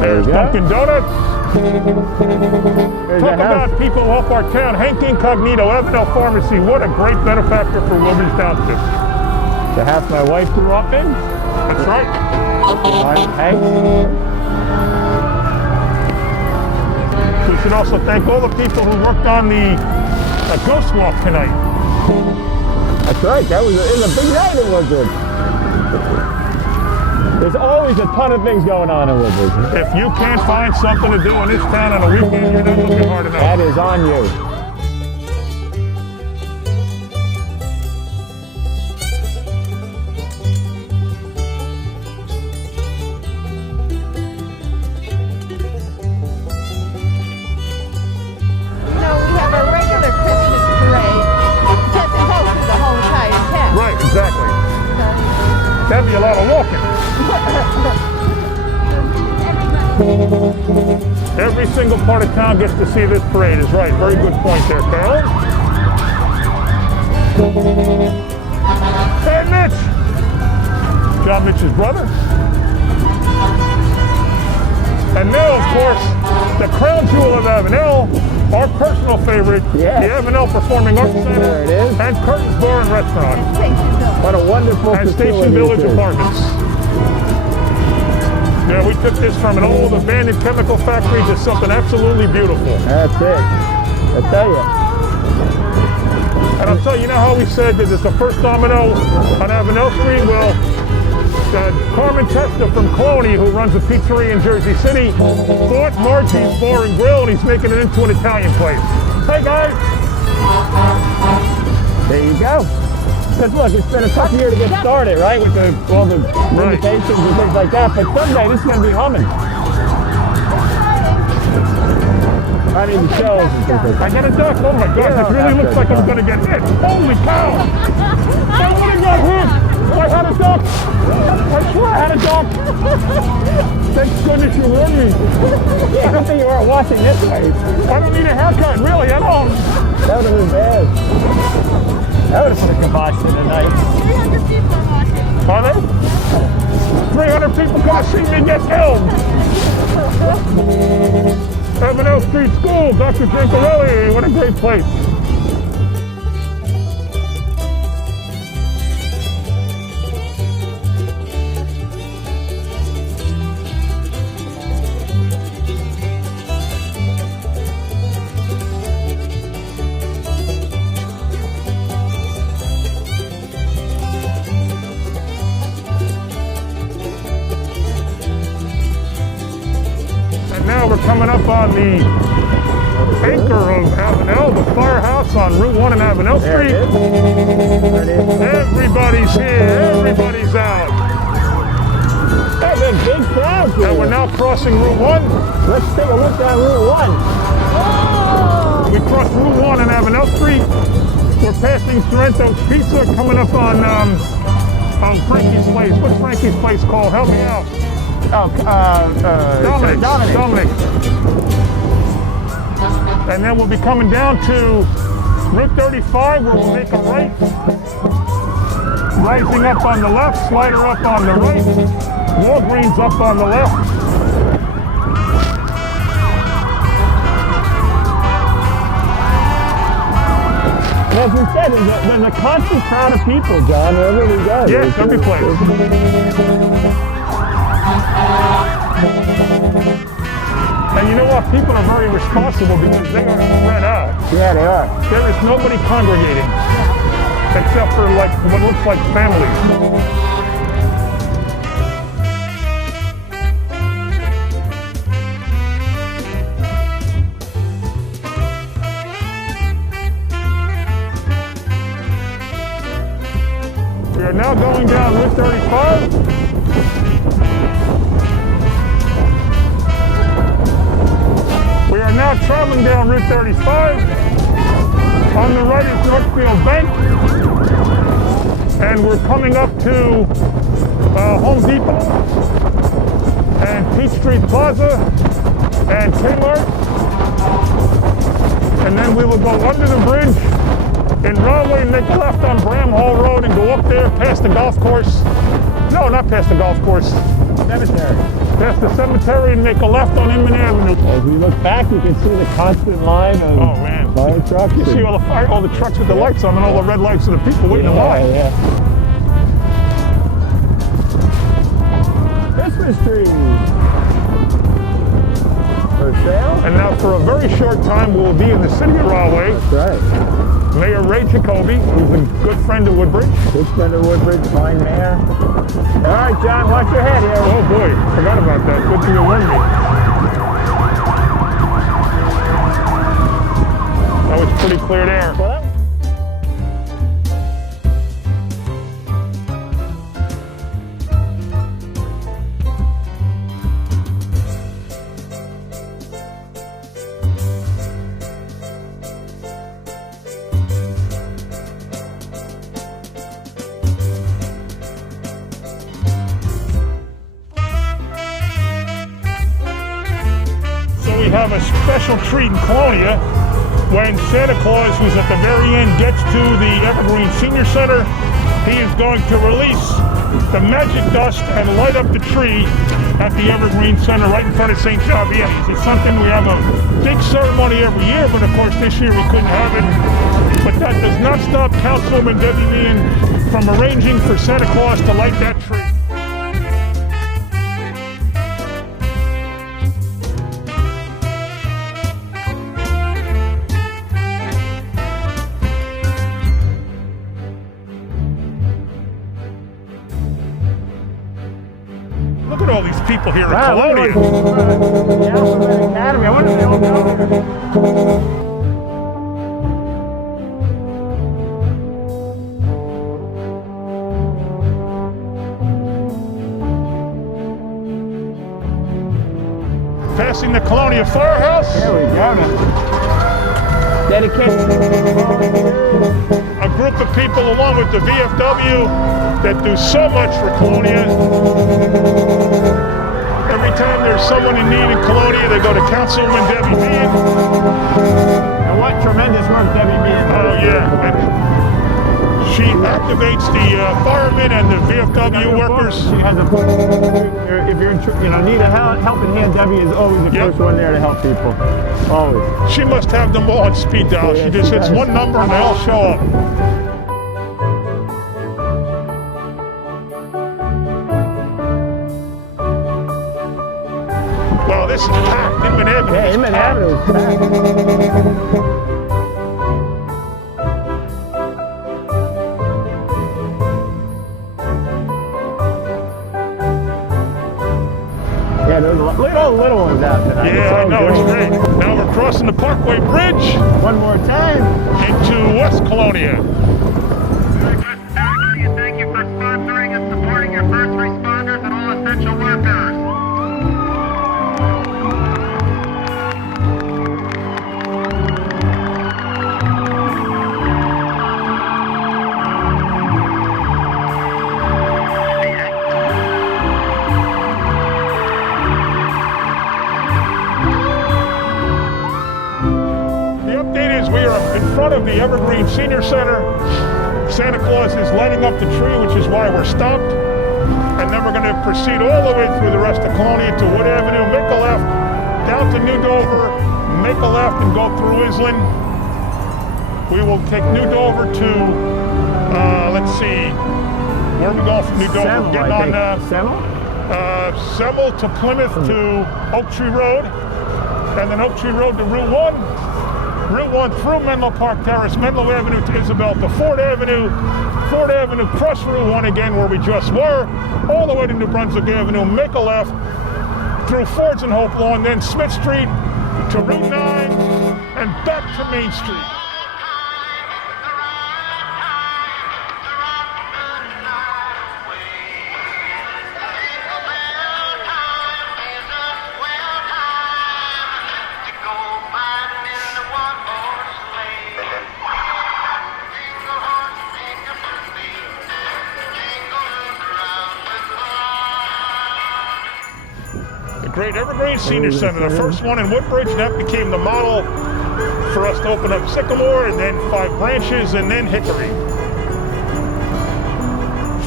There's There you go. Dunkin' Donuts. There's Talk that house. about people who help our town. Hank Incognito, Avenel Pharmacy. What a great benefactor for Woodbridge Township. The house my wife grew up in. That's right. Hey. We should also thank all the people who worked on the Ghost Walk tonight. That's right. It was a big night in Woodbridge. There's always a ton of things going on in Woodbridge. If you can't find something to do in this town on a weekend, you're not looking hard enough. That is on you. You know, we have a regular Christmas parade. It doesn't go through the whole entire town. Right, exactly. That'd be a lot of walking. Every single part of town gets to see this parade, is right. Very good point there, Carol. Hey, Mitch! John Mitch's brother. And now, of course, the crown jewel of Avenel, our personal favorite, Yes. the Avenel Performing Arts Center, There it is. and Curtains Bar and Restaurant, What a wonderful and facility Station Village it is. Apartments. Yeah, we took this from an old abandoned chemical factory to something absolutely beautiful. That's it. I tell you. And I'll tell you, how we said that it's the first domino on Avenel Street? Well, Carmen Testa from Cloney, who runs a pizzeria in Jersey City, bought Margie's Bar and Grill, and he's making it into an Italian place. Hey, guys! There you go. Because look, it's been a tough year to get started, right? With all the limitations and things like that. But someday this is going to be humming. I mean, the shells and things like that. I got a duck. Oh, my gosh, Yeah, it really looks like I'm going to get hit. Holy cow! I would have got hit! I had a duck! I swear I had a duck! Thank goodness you warned me. Yeah, I don't think you weren't watching this way. I don't need a haircut, really, I don't. That would have been bad. That would have put a kibosh to the night. 300 people are watching. Are they? 300 people come to see me get killed. Avenel Street School, Dr. Jancarelli, what a great place. And now we're coming up on the anchor of Avenel, the firehouse on Route 1 and Avenel There it Street. is. There it is. Everybody's here. Everybody's out. Hey, there's big crowds here. And we're now crossing Route 1. Let's take a look down Route 1. Oh! We crossed Route 1 and Avenel Street. We're passing Sorrento's Pizza, coming up on Frankie's Place. What's Frankie's Place called? Help me out. Oh, Dominic. And then we'll be coming down to Route 35, where we'll make a right. Rising up on the left, Slider up on the right, Walgreens up on the left. As we said, there's a constant crowd of people, John, wherever we go. Yes, every place. And you know what? People are very responsible because they are spread out. Yeah, they are. There is nobody congregating except for like what looks like families. We are now going down Route 35. We are now traveling down Route 35. On the right is Northfield Bank. And we're coming up to Home Depot and Peachtree Plaza and Kmart. And then we will go under the bridge in Rahway, make a left on Bramhall Road and go up there past the golf course. No, not past the golf course. Cemetery. Past the cemetery and make a left on Inman Avenue. As we look back, you can see the constant line of Oh man. fire trucks. You see all the trucks with the lights on and all the red lights of the people waiting in line. Yeah. Christmas trees. For sale? And now for a very short time we'll be in the city of Rahway. That's right. Mayor Ray Jacoby, who's a good friend of Woodbridge. Good friend of Woodbridge, fine mayor. All right, John, watch your head here. Oh boy, forgot about that. Good thing you warned me. That was pretty clear there. We have a special treat in Colonia when Santa Claus, who's at the very end, gets to the Evergreen Senior Center. He is going to release the magic dust and light up the tree at the Evergreen Center right in front of St. Genevieve. It's something we have a big ceremony every year, but of course this year we couldn't have it. But that does not stop Councilwoman Debbie Meehan from arranging for Santa Claus to light that tree. Look at all these people here in Colonia. The Alphabet Academy. I wonder if they all know. Passing the Colonia Firehouse. There we go. Dedicated. A group of people along with the VFW that do so much for Colonia. Every time there's someone in need in Colonia, they go to Councilwoman Debbie Meehan. And what tremendous work Debbie Meehan Oh does. yeah. And she activates the firemen and the VFW workers. She has a. If you're need a helping hand, Debbie is always the Yep. first one there to help people. Always. She must have them all on speed dial. She just hits one number and they all show up. Well, this is packed. Inman Avenue. Yeah, is Inman packed. Avenue is packed. Yeah, Yeah, there's little ones out tonight. Yeah, I So know, it's great. Now we're crossing the Parkway Bridge One more time. into West Colonia. Very good, everybody, and thank you for sponsoring and supporting your first responders and all essential workers. The update is we are in front of the Evergreen Senior Center. Santa Claus is lighting up the tree, which is why we're stopped. And then we're going to proceed all the way through the rest of Colonia to Wood Avenue, make a left, down to New Dover, make a left and go through Island. We will take New Dover to, let's see, where are we going from New Dover? Semmel, Getting I on think. Semmel? Semmel to Plymouth to Oak Tree Road, and then Oak Tree Road to Route 1. Route 1 through Menlo Park Terrace, Menlo Avenue to Isabel to Ford Avenue cross Route 1 again where we just were, all the way to New Brunswick Avenue, make a left through Ford's and Hope Lawn, then Smith Street to Route 9 and back to Main Street. The great Evergreen Senior Center, the first one in Woodbridge. That became the model for us to open up Sycamore, and then Five Branches, and then Hickory.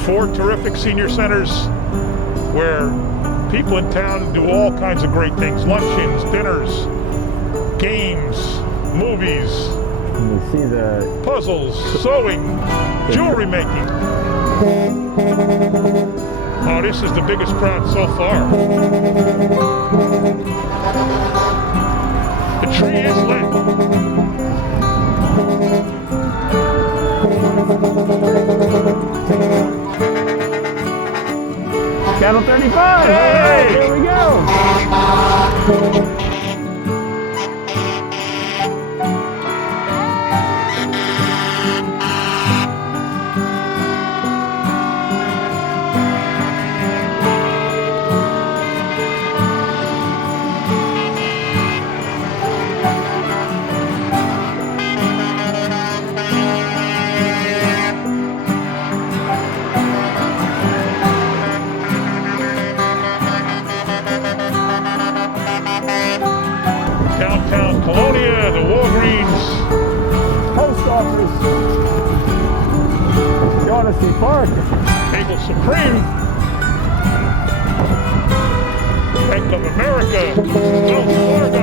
4 terrific senior centers where people in town do all kinds of great things. Luncheons, dinners, games, movies, You see the puzzles, sewing, jewelry making. Oh, this is the biggest crowd so far. The tree is lit. Channel 35. Hey! Here we go. Downtown Colonia, the Walgreens, Post office. Shaughnessy Park. Table Supreme, Bank of America, Wells Fargo.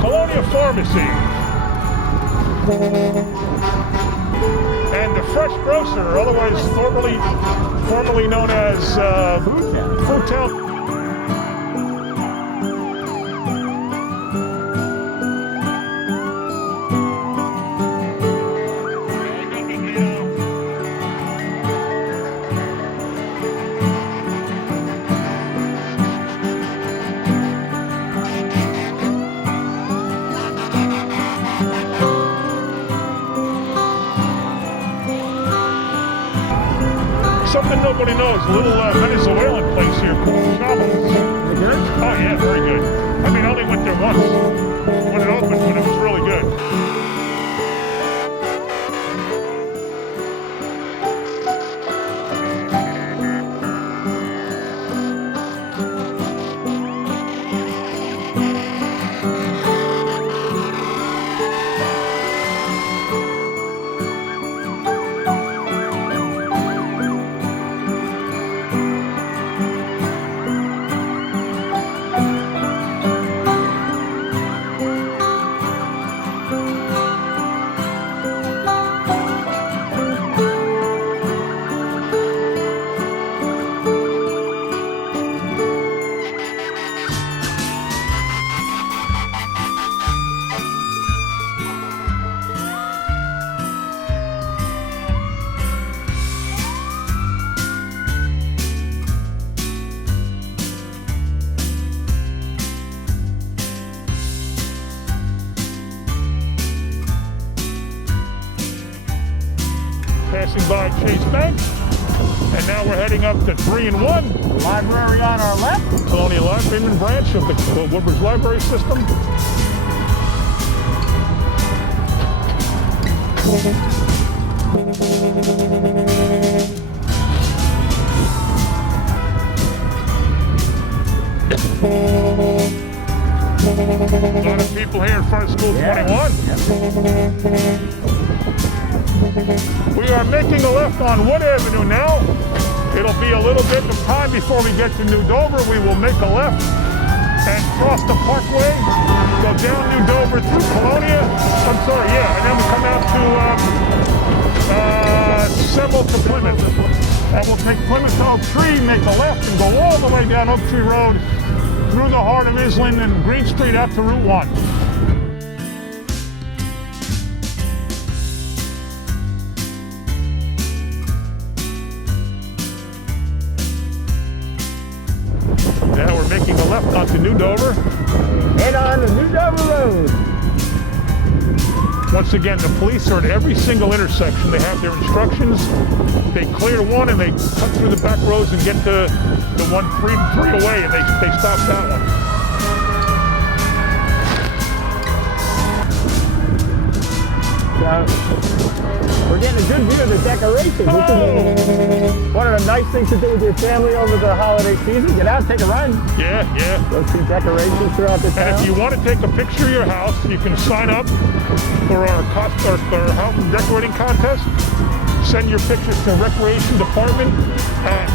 Colonia Pharmacy. And the Fresh Grocer, otherwise formerly known as Food Town. Something nobody knows, a little Venezuelan place here called Chavos. Oh yeah, very good. I mean, I only went there once when it opened, but it was really good. passing by Chase Bank. And now we're heading up to 3 and 1. Library on our left. Colonial Library branch of the Woodbridge Library System. A lot of people here in front of School 21. We are making a left on Wood Avenue now. It'll be a little bit of time before we get to New Dover. We will make a left and cross the Parkway, go down New Dover through Colonia. I'm sorry, yeah, and then we come out to Semel to Plymouth. And we'll take Plymouth to Oak Tree, make a left, and go all the way down Oak Tree Road through the heart of Island and Green Street out to Route 1. Now we're making a left onto New Dover. Head on to New Dover Road. Once again, the police are at every single intersection. They have their instructions. They clear one and they cut through the back roads and get to the one three away, and they stop that one. We're getting a good view of the decorations. Which is one of the nice things to do with your family over the holiday season. Get out, take a run. Yeah. Go see decorations throughout the town. And if you want to take a picture of your house, you can sign up for our house decorating contest. Send your pictures to Recreation Department at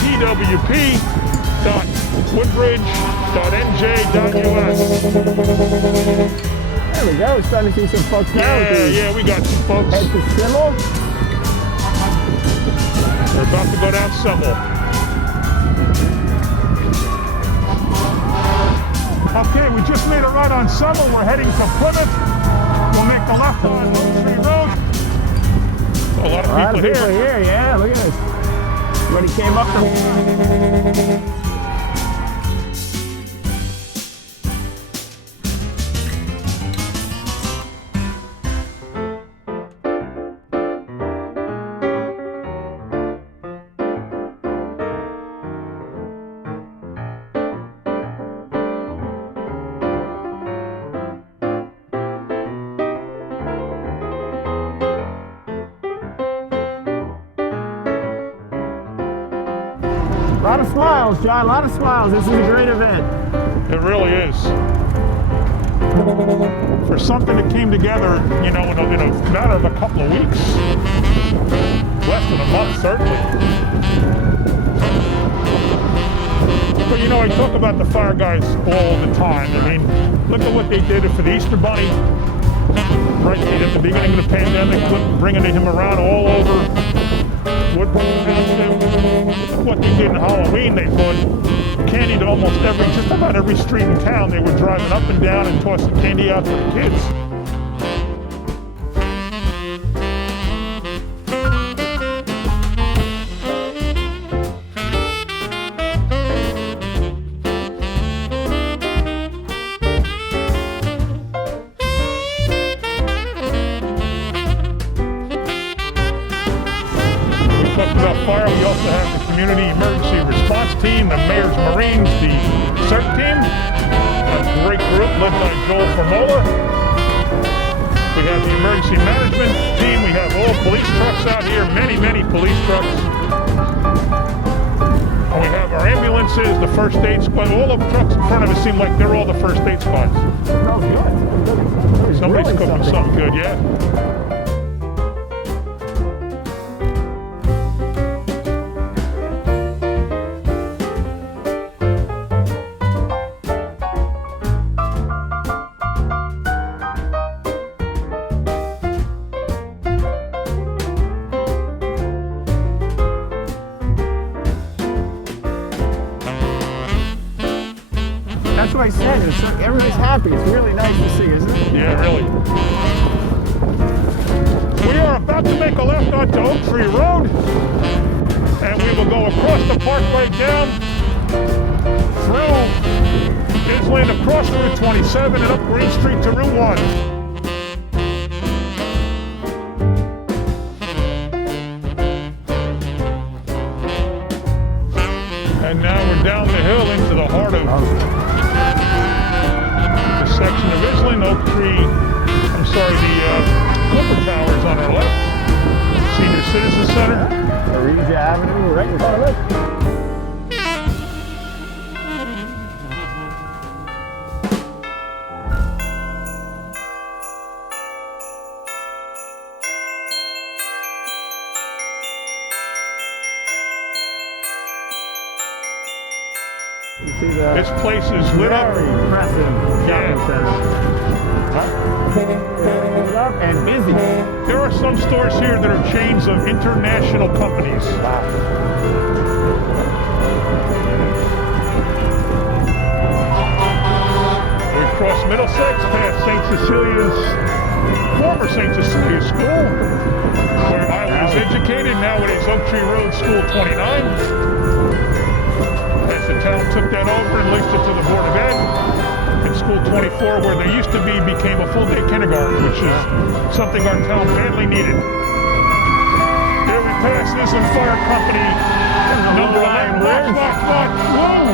twp.woodbridge.nj.us. There we go. We're starting to see some folks now. Yeah, we got some folks. Head to Semel. We're about to go down Semel. Okay, we just made a right on Semel. We're heading to Plymouth. We'll make the left on Oak Tree Road. A lot of people here. Yeah, look at this. Everybody came up from... A lot of smiles, John, a lot of smiles. This is a great event. It really is. For something that came together, you know, in a matter of a couple of weeks. Less than a month, certainly. But you know, I talk about the fire guys all the time. I mean, look at what they did for the Easter Bunny. Right at the beginning of the pandemic, bringing him around all over Woodbridge. What they did in Halloween, they put candy to almost just about every street in town. They were driving up and down and tossing candy out to the kids. Fire. We also have the Community Emergency Response Team, the Mayor's Marines, the CERT team, a great group led by Joel Formola. We have the Emergency Management Team. We have all police trucks out here, many police trucks. And we have our ambulances, the first aid squad. All of the trucks in front of us seem like they're all the first aid squads. Oh, good. Somebody's cooking something good, yeah. That's what I said. It's like everybody's happy. It's really nice to see, isn't it? Yeah, really. We are about to make a left onto Oak Tree Road, and we will go across the Parkway down through Island, across Route 27 and up Green Street to Route 1. The section of Island, Oak Tree, I'm sorry, the Clipper Tower is on our left. Senior Citizen Center. Aresia Avenue, right in front of us. You see the This place is lit up. very impressive shopping Yeah. center. Lit up and busy. There are some stores here that are chains of international companies. Wow. We cross Middlesex past St. Cecilia's, former St. Cecilia School, where I was educated. Nowadays, Oak Tree Road School 29. As the town took that over and leased it to the Board of Ed. And School 24, where there used to be, became a full-day kindergarten, which is something our town badly needed. Here we pass Island Fire Company, number 11. Watch. Whoa!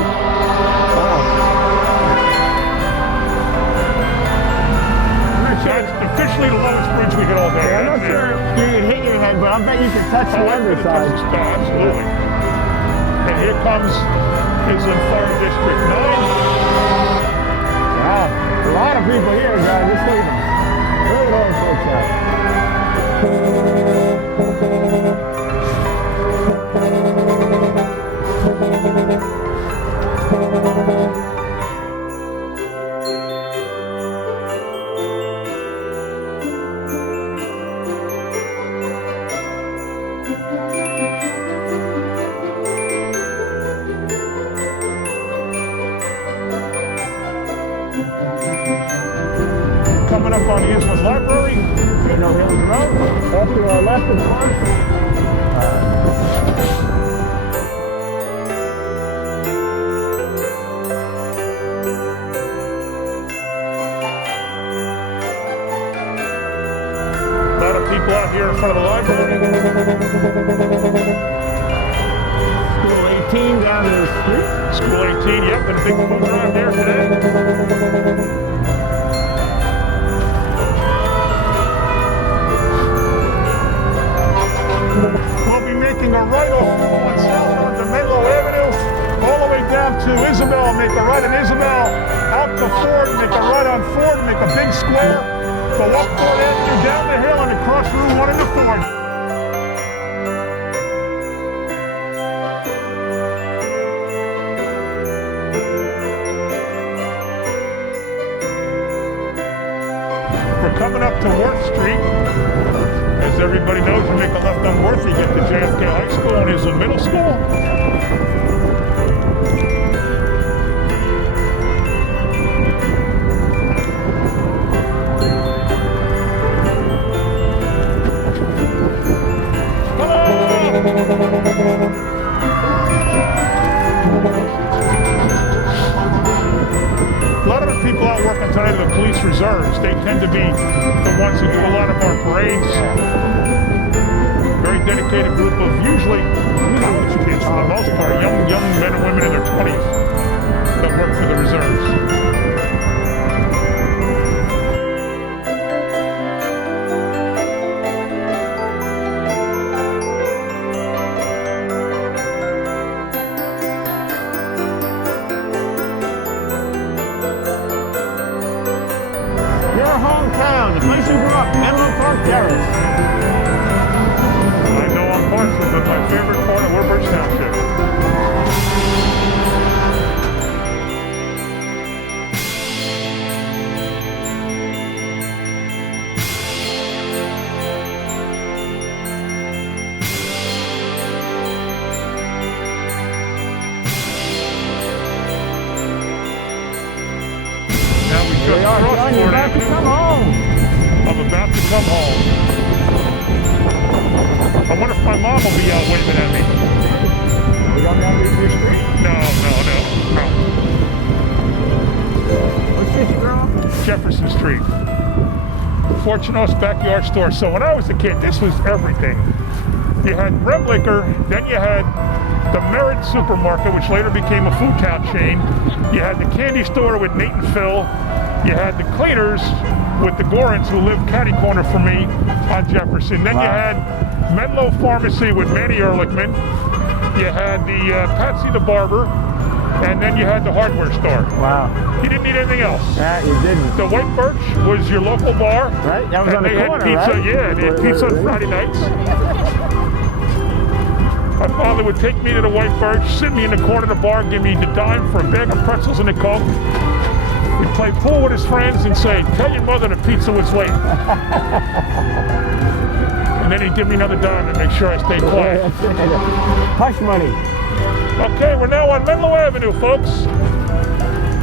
That's officially the lowest bridge we hit all day. I'm not sure you can hit your head, but I bet you can touch the underside. Absolutely. And here comes Island Fire District 9. Wow, a lot of people here, guys. Just look at them. Look at all those folks out. Coming up on the Island Library. Signal Hills Road. Off to our left, of course. A lot of people out here in front of the library. School 18 down to the street. School 18, yep, and a big food drive there today. We'll be making a right off on south onto Menlo Avenue, all the way down to Isabel, make a right on Isabel, out to Ford, make a right on Ford, make a big square, go up Ford Avenue, down the hill, and across Route 1 into Ford. We're coming up to Worth Street. As everybody knows, you make a left on Worth, you get to JFK High School and Island Middle School. Come on! A lot of the people out working tonight are the police reserves. They tend to be the ones who do a lot of our parades. Very dedicated group of usually college kids for the most part, young men and women in their 20s that work for the reserves. Your hometown, the place you grew up, Menlo Park Terrace. I know I'm partial, but my favorite part of Woodbridge Township. Now we just crossed John, you're Ford about to Avenue. come home. I'm about to come home. I wonder if my mom will be out waving at me. We going down your street? No. What's this, girl? Jefferson Street. Fortuno's Backyard Store. So when I was a kid, this was everything. You had Red Liquor, then you had the Merritt Supermarket, which later became a Food Town chain. You had the candy store with Nate and Phil. You had the cleaners with the Gorans, who lived catty corner from me on Jefferson. Then you had Menlo Pharmacy with Manny Ehrlichman. You had the Patsy the Barber, and then you had the hardware store. Wow. You didn't need anything else. You didn't. The White Birch was your local bar. Right? That was and on the they corner, had pizza, right? Yeah, they had pizza on Friday nights. My father would take me to the White Birch, sit me in the corner of the bar, give me the dime for a bag of pretzels and a Coke. He'd play pool with his friends and say, "Tell your mother the pizza was late." And then he'd give me another dime to make sure I stayed quiet. Hush money. Okay, we're now on Menlo Avenue, folks.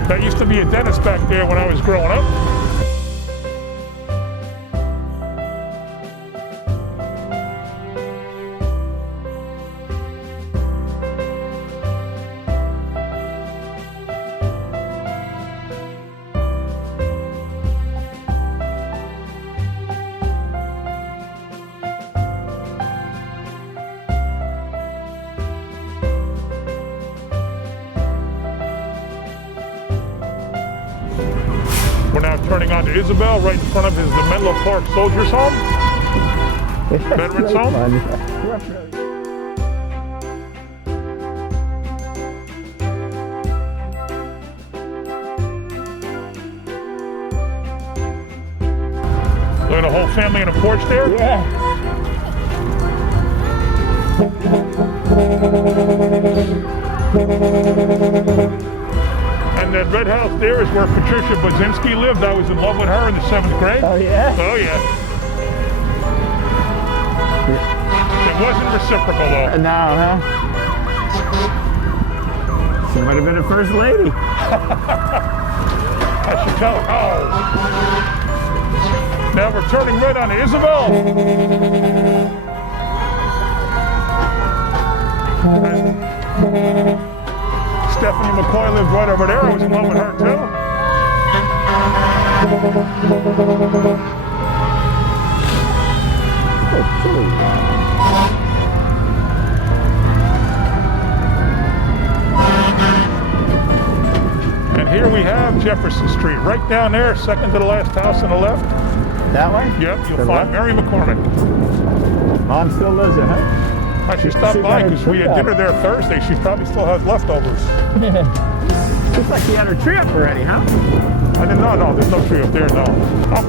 That used to be a dentist back there when I was growing up. We're now turning on to Isabel. Right in front of is the Menlo Park Soldiers Home. Veterans Home. Look at the whole family on a porch there. Yeah. And that red house there is where Patricia Budzinski lived. I was in love with her in the 7th grade. Oh, yeah? Oh, yeah. It wasn't reciprocal, though. No, huh? She might have been a first lady. I should tell her. Oh. Now we're turning right on to Isabel. Stephanie McCoy lived right over there. I was in love with her, too. And here we have Jefferson Street, right down there, second to the last house on the left. That way? Yep, you'll The find left? Mary McCormick. Mom still lives there, huh? I should stop She by got her because we tree had up. dinner there Thursday. She probably still has leftovers. Looks like she had her tree up already, huh? I didn't know, no, there's no tree up there, no.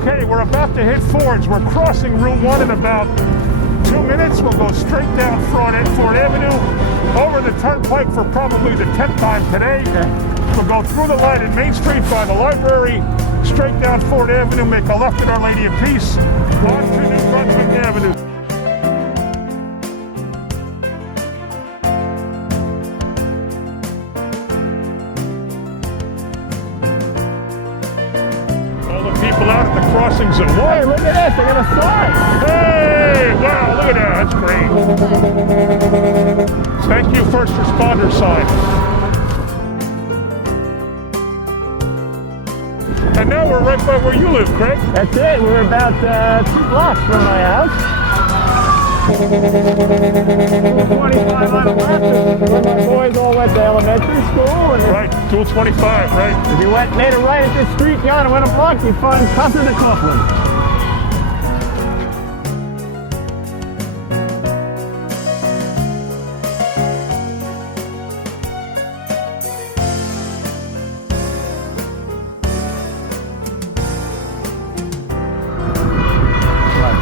Okay, we're about to hit Ford's. We're crossing Route 1 in about 2 minutes. We'll go straight down Ford Avenue, over the turnpike for probably the 10th time today. We'll go through the light in Main Street by the library, straight down Ford Avenue, make a left at Our Lady of Peace, on to New Brunswick Avenue. All the people out at the crossings at Hey, one. look at this. They got a sign. Hey, wow, look at that. That's great. Thank you, first responder sign. And now we're right by where you live, Craig. That's it. We're about 2 blocks from my house. 25 on the left. My boys all went to elementary school. And Right, 225, right? if you made a right at this street, John, and went a block, you'd find Cousin the Coughlin.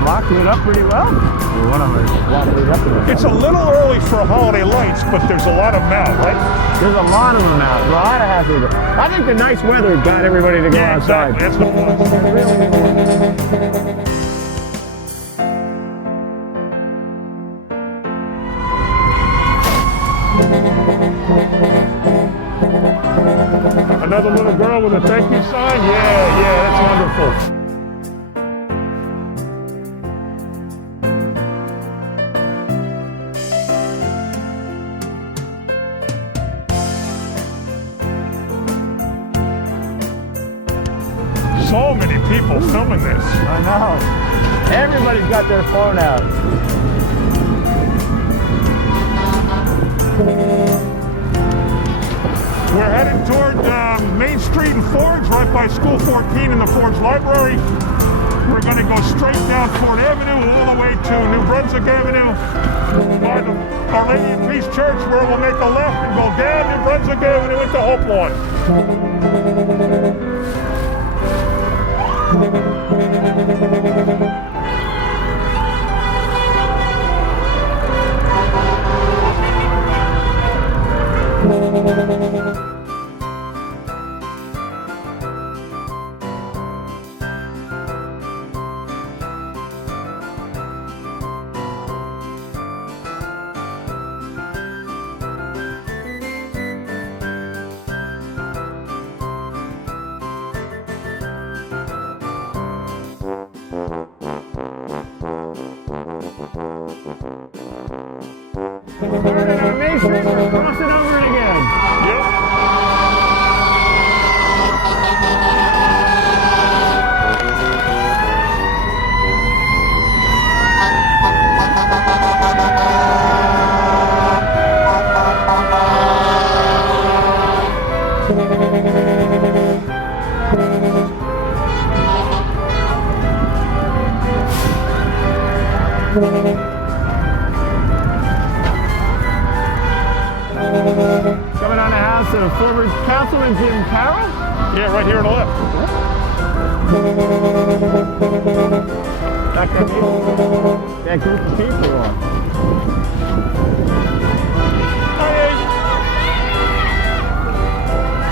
Block lit up pretty well. One of them is block lit up. It's a little early for holiday lights, but there's a lot of them out, right? There's a lot of them out. A lot of hazards. I think the nice weather got everybody to go Yeah, outside. exactly. That's what it was. Another little girl with a thank you sign? Yeah, that's wonderful. So many people filming this. I know. Everybody's got their phone out. Street in Forge, right by School 14 in the Forge Library. We're going to go straight down Fort Avenue all the way to New Brunswick Avenue by the Our Lady of Peace Church, where we'll make a left and go down New Brunswick Avenue into Hope Lawn. Started on Main Street, we're crossing over it again. Coming on the house of former Councilman Jim Carroll. Yeah, right here on the left. That group of people on.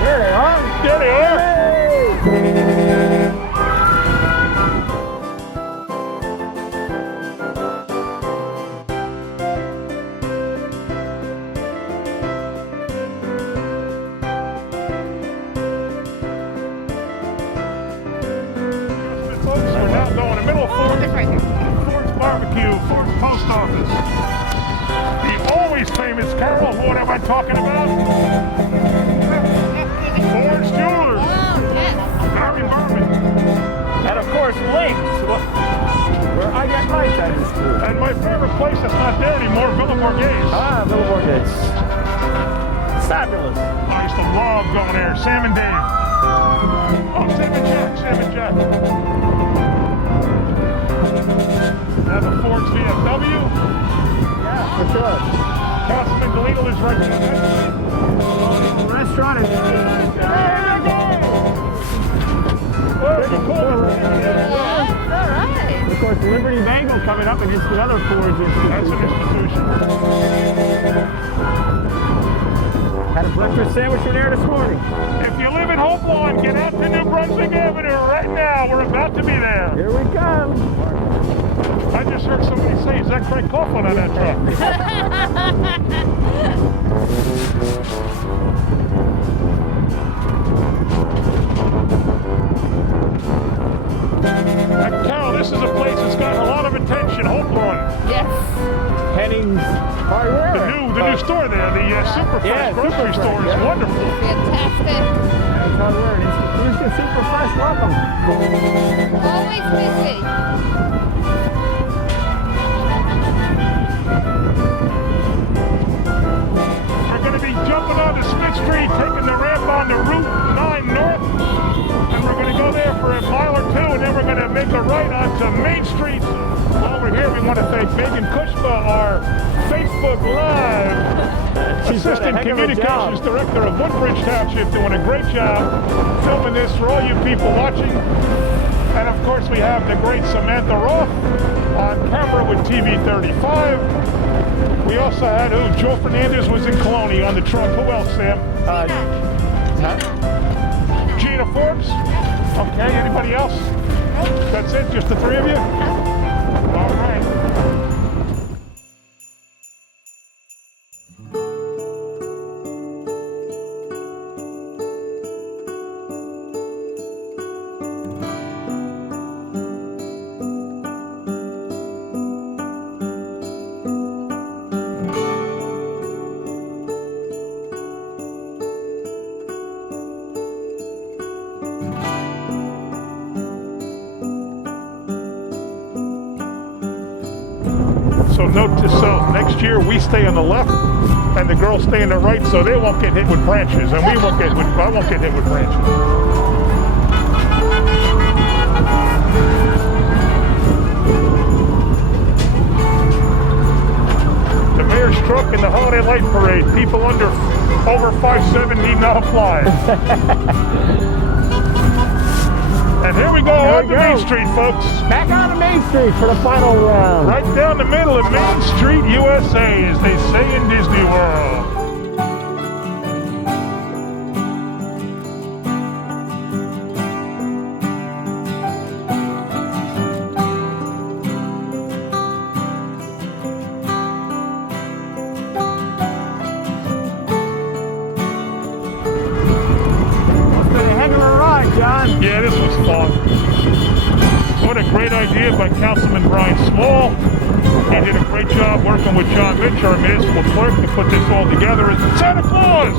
There they are. There they are. Folks, we're now going in the middle of Ford's Barbecue, Ford's Post Office. The always famous Carol, what am I talking about? Ford's Jewelers. Harry Berman. And of course, Links, where I got my Chinese food. And my favorite place that's not there anymore, Villa Borghese. Ah, Little Orchids. Fabulous. I used to love going there. Sam and Dave. Oh, Sam and Jack. That's a Ford's VFW. Yeah, for sure. Councilman Galino is right there. Restaurant is Pretty cool. All right. of course, Liberty Bagel coming up against another Ford's That's an institution. institution. Had a breakfast sandwich from there this morning. If you live in Hope Lawn, get out to New Brunswick Avenue right now. We're about to be there. Here we come. I just heard somebody say, is that Craig Coughlin on that truck? Carol, this is a place that's gotten a lot of attention. Hope Lawn. Yes. Henning's Hardware. The new store there, the Super Fresh Yeah, grocery Super store Fresh, is yeah. wonderful. Fantastic. Henning's Hardware, an institution, super fresh, welcome. Always busy. We're going to be jumping onto Smith Street, taking the ramp onto Route 9 North, and we're going to go there for a mile or two, and then we're going to make a right onto Main Street. While we're here, we want to thank Megan Kushba, our Facebook Live She's done a Assistant heck of a Communications job. Director of Woodbridge Township, doing a great job filming this for all you people watching. And of course, we have the great Samantha Roth on camera with TV 35. We also had Joe Fernandez was in Cologne on the truck. Who else, Sam? Gina Forbes. Okay, anybody else? That's it, just the three of you? All right. next year we stay on the left and the girls stay on the right, so they won't get hit with branches, and I won't get hit with branches. The mayor's truck in the holiday light parade. People over 5'7" need not apply. And here we go on to Main Street, folks. Back on to Main Street for the final round. Right down the middle of Main Street, USA, as they say in Disney World. John. Yeah, this was fun. What a great idea by Councilman Brian Small. He did a great job working with John Mitch, our municipal clerk, to put this all together as Santa Claus.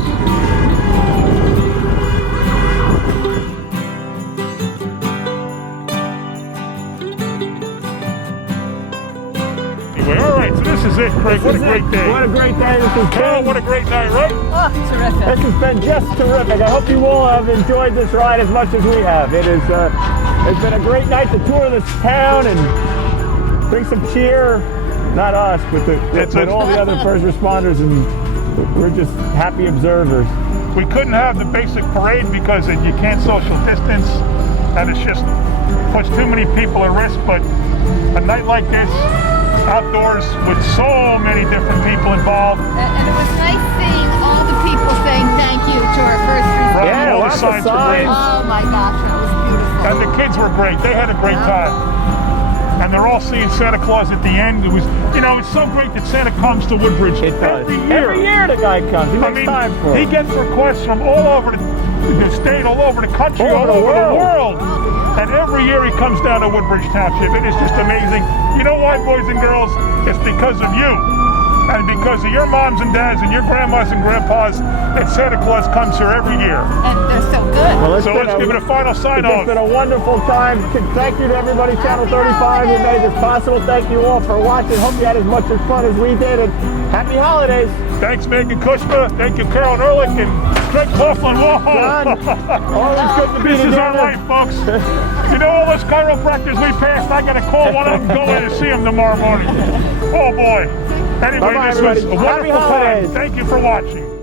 Anyway, all right, so this is it, Craig. What a great day. What a great day this has Carol, been. what a great night, right? Oh, terrific. This has been just terrific. I hope you all have enjoyed this ride as much as we have. It's been a great night to tour this town and bring some cheer. Not us, but all the other first responders, and we're just happy observers. We couldn't have the basic parade because you can't social distance, and it's just puts too many people at risk. But a night like this, outdoors with so many different people involved. And it was nice seeing all the people saying thank you to our first responders. Right, all the lots of signs were great. Oh my gosh, it was beautiful. And the kids were great. They had a great time. And they're all seeing Santa Claus at the end. It was, it's so great that Santa comes to Woodbridge every year. Every year the guy comes. He makes time for he it. gets requests from all over the state, all over the country, all over the world. And every year he comes down to Woodbridge Township. It is just amazing. You know why, boys and girls? It's because of you. And because of your moms and dads and your grandmas and grandpas that Santa Claus comes here every year. And they're so good. Well, So let's give it a final sign-off. It's been a wonderful time. Thank you to everybody, Channel 35, who made this possible. Thank you all for watching. Hope you had as much fun as we did. And happy holidays. Thanks, Megan Kushma. Thank you, Carol Ehrlich and Greg Coughlin. Whoa! John, always good to be This is together. our life, folks. You know all those chiropractors we passed? I got to call one of them and go in and see them tomorrow morning. Oh, boy. Anyway, Bye-bye, this was everybody. a Happy wonderful time. holidays. Thank you for watching.